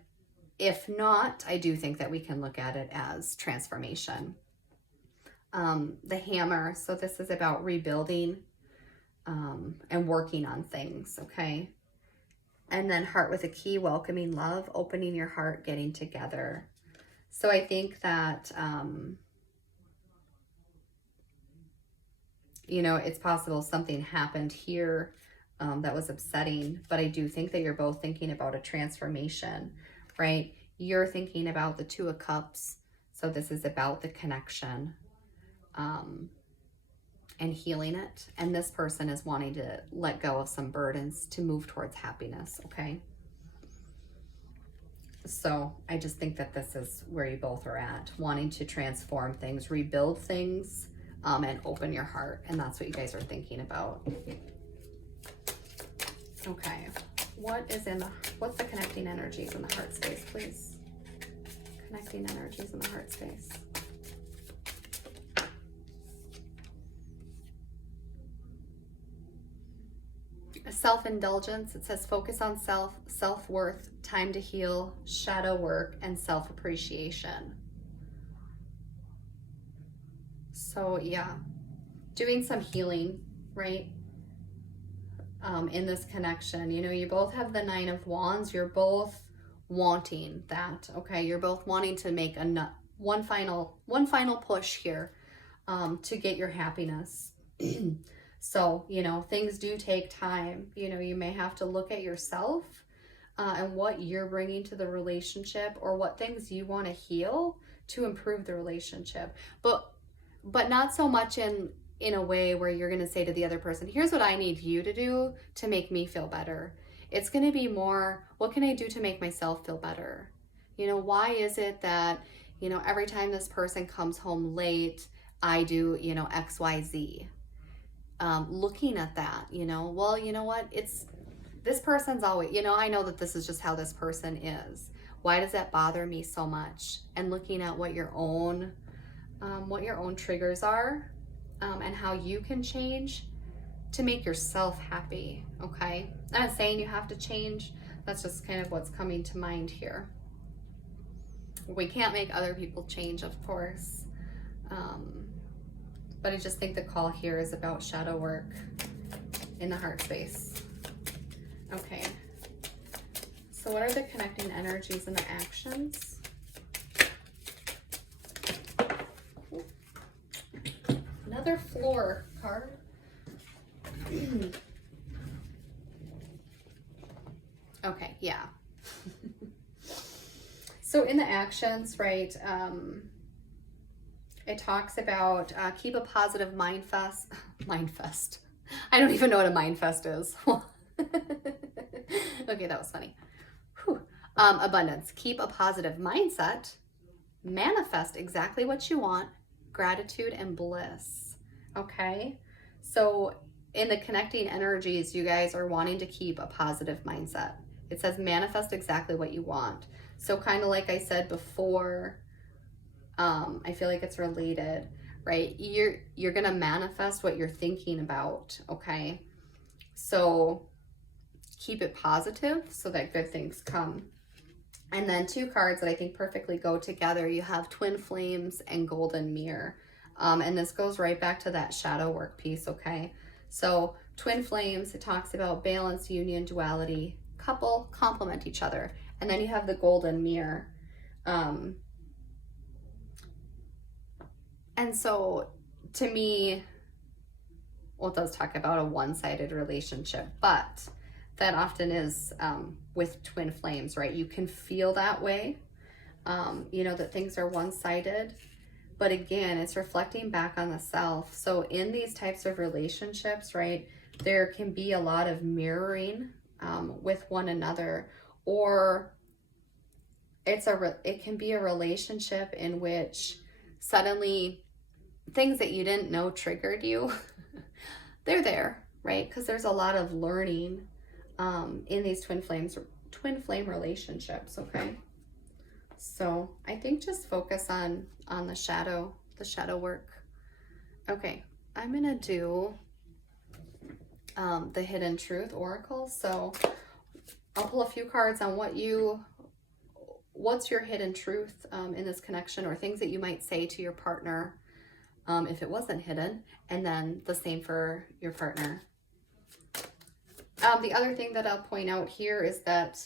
if not, I do think that we can look at it as transformation. The Hammer. So this is about rebuilding and working on things, okay? And then Heart with a Key, welcoming love, opening your heart, getting together. So I think that, you know, it's possible something happened here that was upsetting, but I do think that you're both thinking about a transformation, right? You're thinking about the Two of Cups. So this is about the connection and healing it. And this person is wanting to let go of some burdens to move towards happiness, okay? So I just think that this is where you both are at, wanting to transform things, rebuild things, and open your heart. And that's what you guys are thinking about. Okay. What's the connecting energies in the heart space, please? Connecting energies in the heart space. Self-indulgence. It says focus on self-worth, time to heal, shadow work, and self-appreciation. So yeah, doing some healing, right? In this connection, you know, you both have the 9 of Wands. You're both wanting that, okay? You're both wanting to make one final push here to get your happiness. So, you know, things do take time. You know, you may have to look at yourself and what you're bringing to the relationship, or what things you want to heal to improve the relationship. But not so much in a way where you're going to say to the other person, here's what I need you to do to make me feel better. It's going to be more, what can I do to make myself feel better? You know, why is it that, you know, every time this person comes home late, I do, you know, X, Y, Z. Looking at that, you know, well, you know what, it's, this person's always, you know, I know that this is just how this person is. Why does that bother me so much? And looking at what your own triggers are, and how you can change to make yourself happy, okay? I'm not saying you have to change. That's just kind of what's coming to mind here. We can't make other people change, of course. But I just think the call here is about shadow work in the heart space. Okay. So what are the connecting energies and the actions? Another floor card. Okay, yeah. So in the actions, right, it talks about keep a positive mind fest. I don't even know what a mind fest is. Okay, that was funny. Whew. Abundance. Keep a positive mindset. Manifest exactly what you want. Gratitude and bliss. Okay, so in the connecting energies, you guys are wanting to keep a positive mindset. It says manifest exactly what you want. So kind of like I said before, I feel like it's related, right? You're gonna manifest what you're thinking about, okay? So keep it positive so that good things come. And then 2 cards that I think perfectly go together. You have Twin Flames and Golden Mirror. And this goes right back to that shadow work piece, okay? So Twin Flames, it talks about balance, union, duality, couple, complement each other. And then you have the Golden Mirror. And so to me, well, it does talk about a one-sided relationship, but that often is with twin flames, right? You can feel that way, you know, that things are one-sided. But again, it's reflecting back on the self. So in these types of relationships, right, there can be a lot of mirroring with one another, or it can be a relationship in which suddenly things that you didn't know triggered you, they're there, right? Because there's a lot of learning in these twin flame relationships, okay? So I think just focus on the shadow work. Okay, I'm gonna do the Hidden Truth Oracle. So I'll pull a few cards on what's your hidden truth in this connection, or things that you might say to your partner if it wasn't hidden, and then the same for your partner. The other thing that I'll point out here is that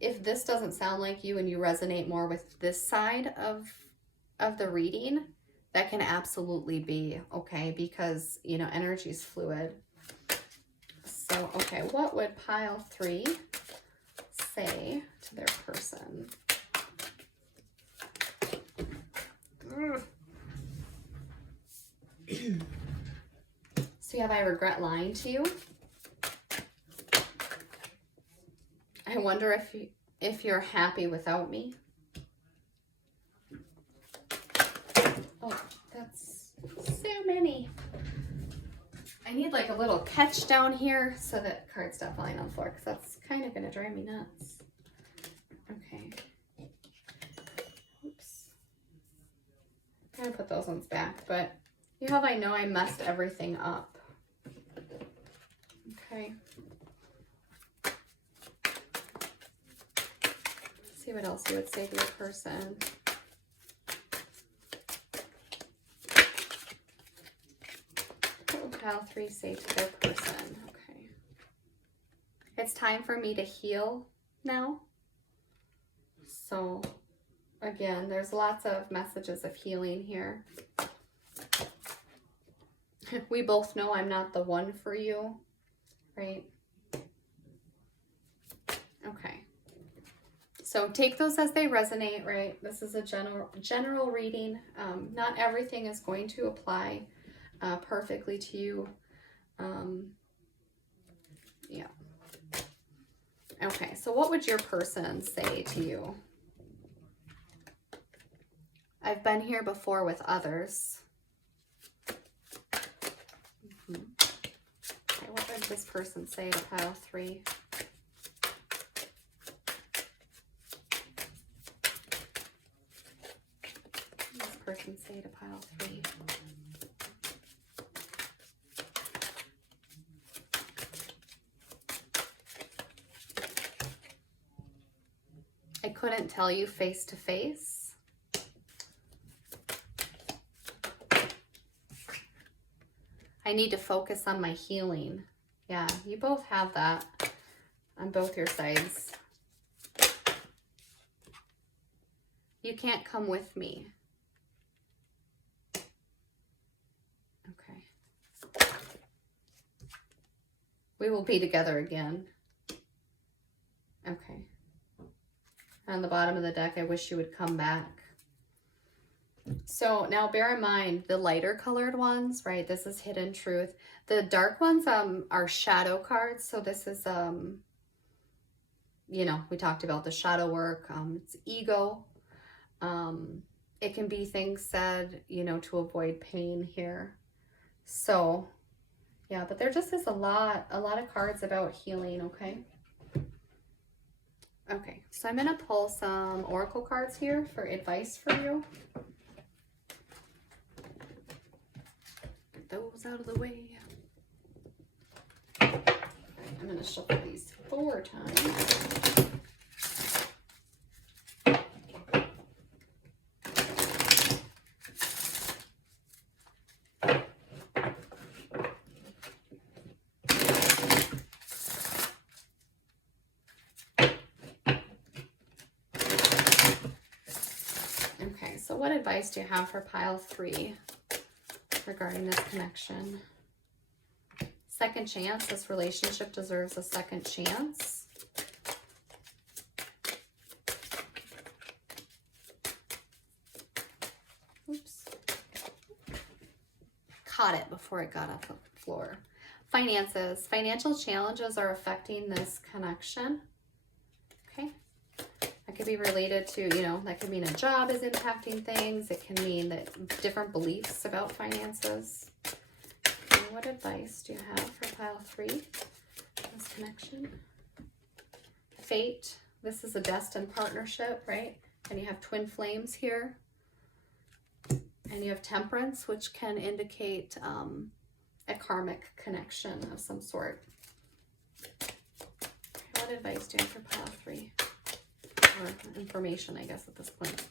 if this doesn't sound like you and you resonate more with this side of the reading, that can absolutely be okay, because, you know, energy is fluid. So, okay, what would pile 3 say to their person? So you have, I regret lying to you. I wonder if you're happy without me. Oh, that's so many. I need like a little catch down here so that cards stop falling on the floor, because that's kind of going to drive me nuts. Okay. Oops. I'm going to put those ones back, but you have, I know I messed everything up. Okay. See what else you would say to your person. What would pile 3 say to their person? Okay. It's time for me to heal now. So again, there's lots of messages of healing here. We both know I'm not the one for you, right? Okay. So take those as they resonate, right? This is a general reading. Not everything is going to apply perfectly to you. Yeah. Okay, so what would your person say to you? I've been here before with others. Okay, what would this person say to pile 3? Person say to pile 3. I couldn't tell you face to face. I need to focus on my healing. Yeah, you both have that on both your sides. You can't come with me. We will be together again. Okay. On the bottom of the deck, I wish you would come back. So now bear in mind the lighter colored ones, right? This is Hidden Truth. The dark ones are shadow cards. So this is, you know, we talked about the shadow work. It's ego. It can be things said, you know, to avoid pain here. So yeah, but there just is a lot of cards about healing, okay? Okay, so I'm gonna pull some oracle cards here for advice for you. Get those out of the way. I'm gonna shuffle these 4 times. So what advice do you have for pile 3 regarding this connection? Second chance. This relationship deserves a second chance. Oops. Caught it before it got off the floor. Finances. Financial challenges are affecting this connection. Okay. That could be related to, you know, that could mean a job is impacting things. It can mean that different beliefs about finances. Okay, what advice do you have for pile 3? This connection. Fate. This is a destined partnership, right? And you have twin flames here. And you have temperance, which can indicate a karmic connection of some sort. What advice do you have for pile 3? Or information, I guess, at this point.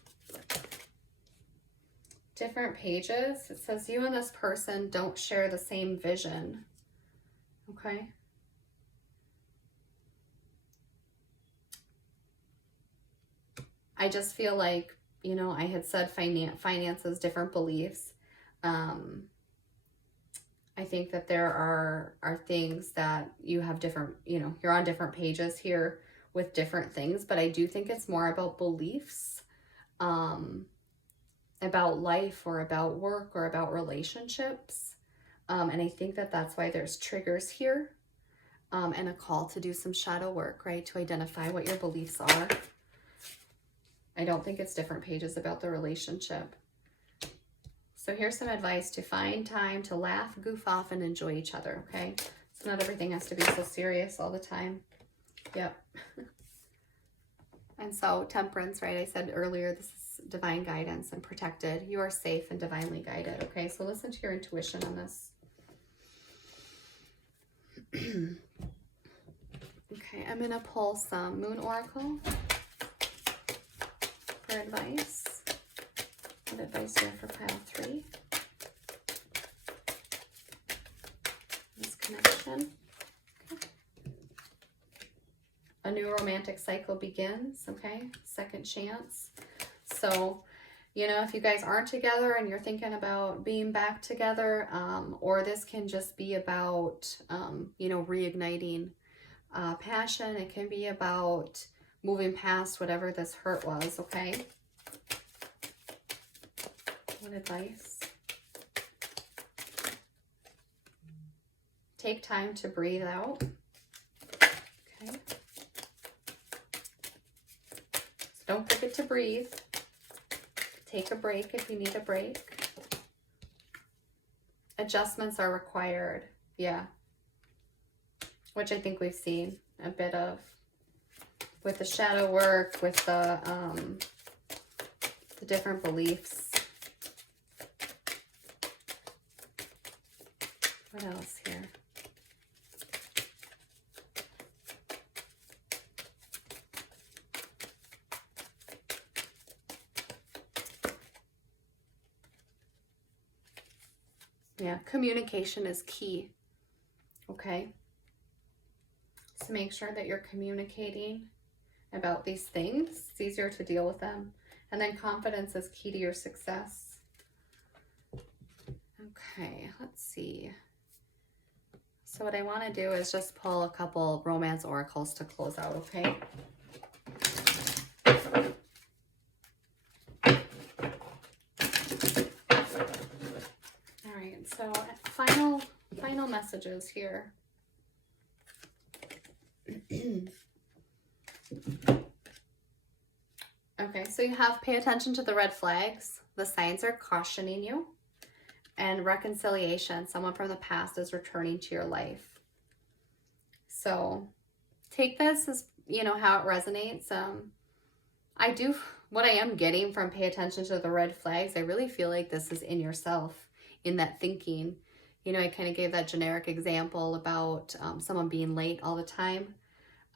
Different pages. It says you and this person don't share the same vision. Okay. I just feel like, you know, I had said finances, different beliefs. I think that there are things that you have different, you know, you're on different pages here with different things, but I do think it's more about beliefs, about life or about work or about relationships. And I think that that's why there's triggers here, and a call to do some shadow work, right? To identify what your beliefs are. I don't think it's different pages about the relationship. So here's some advice to find time to laugh, goof off, and enjoy each other, okay? So not everything has to be so serious all the time. Yep. And so temperance, right? I said earlier, this is divine guidance and protected. You are safe and divinely guided, okay? So listen to your intuition on this. Okay, I'm going to pull some Moon Oracle for advice. What advice do you have for pile 3? This connection. Okay. A new romantic cycle begins, okay? Second chance. So, you know, if you guys aren't together and you're thinking about being back together, or this can just be about, you know, reigniting passion. It can be about moving past whatever this hurt was, okay? What advice? Take time to breathe out. Okay. So don't forget to breathe. Take a break if you need a break. Adjustments are required. Yeah. Which I think we've seen a bit of with the shadow work, with the different beliefs. What else here? Yeah, communication is key. Okay. So make sure that you're communicating about these things. It's easier to deal with them. And then confidence is key to your success. Okay, let's see. So what I want to do is just pull a couple romance oracles to close out, okay? All right, so final messages here. Okay, so you have pay attention to the red flags. The signs are cautioning you. And reconciliation, someone from the past is returning to your life. So take this as, you know, how it resonates. What I am getting from pay attention to the red flags, I really feel like this is in yourself, in that thinking. You know, I kind of gave that generic example about someone being late all the time.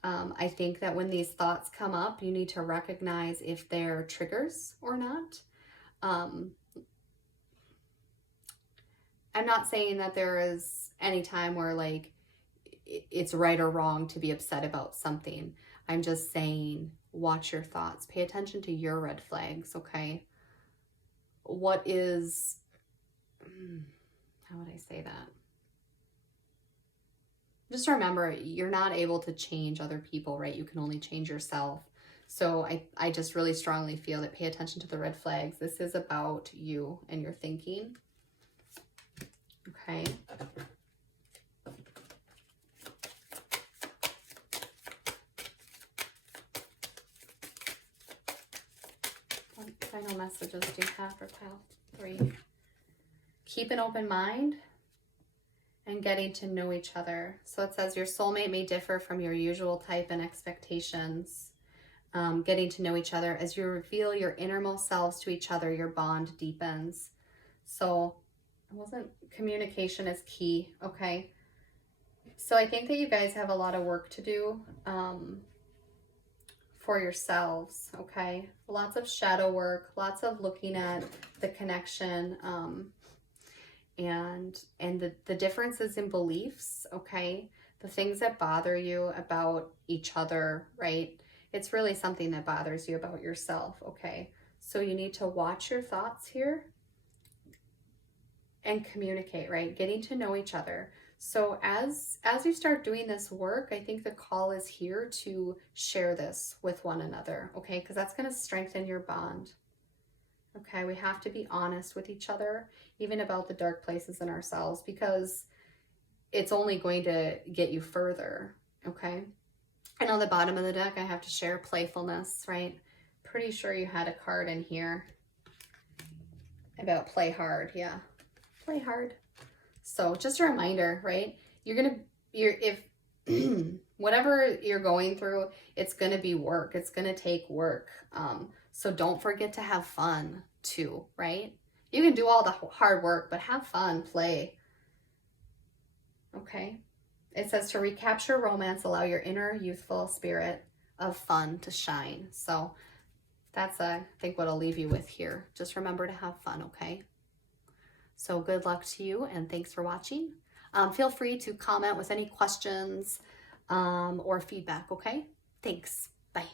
I think that when these thoughts come up, you need to recognize if they're triggers or not. I'm not saying that there is any time where like it's right or wrong to be upset about something. I'm just saying, watch your thoughts. Pay attention to your red flags, okay? What is, how would I say that? just remember, you're not able to change other people, right? You can only change yourself. So I just really strongly feel that pay attention to the red flags. This is about you and your thinking. Okay. What final messages do you have for pile 3? Keep an open mind and getting to know each other. So it says your soulmate may differ from your usual type and expectations. Getting to know each other. As you reveal your innermost selves to each other, your bond deepens. So communication is key, okay? So I think that you guys have a lot of work to do for yourselves, okay? Lots of shadow work, lots of looking at the connection, and the differences in beliefs, okay? The things that bother you about each other, right? It's really something that bothers you about yourself, okay? So you need to watch your thoughts here and communicate, right? Getting to know each other. So as you start doing this work, I think the call is here to share this with one another, okay? Because that's going to strengthen your bond. Okay, we have to be honest with each other, even about the dark places in ourselves, because it's only going to get you further, okay? And on the bottom of the deck, I have to share playfulness, right? Pretty sure you had a card in here about play hard. Yeah, play hard. So just a reminder, right? If whatever you're going through, it's going to be work. It's going to take work. So don't forget to have fun too, right? You can do all the hard work, but have fun, play. Okay. It says to recapture romance, allow your inner youthful spirit of fun to shine. So that's, I think, what I'll leave you with here. Just remember to have fun, okay? So good luck to you, and thanks for watching. Feel free to comment with any questions or feedback, okay? Thanks. Bye.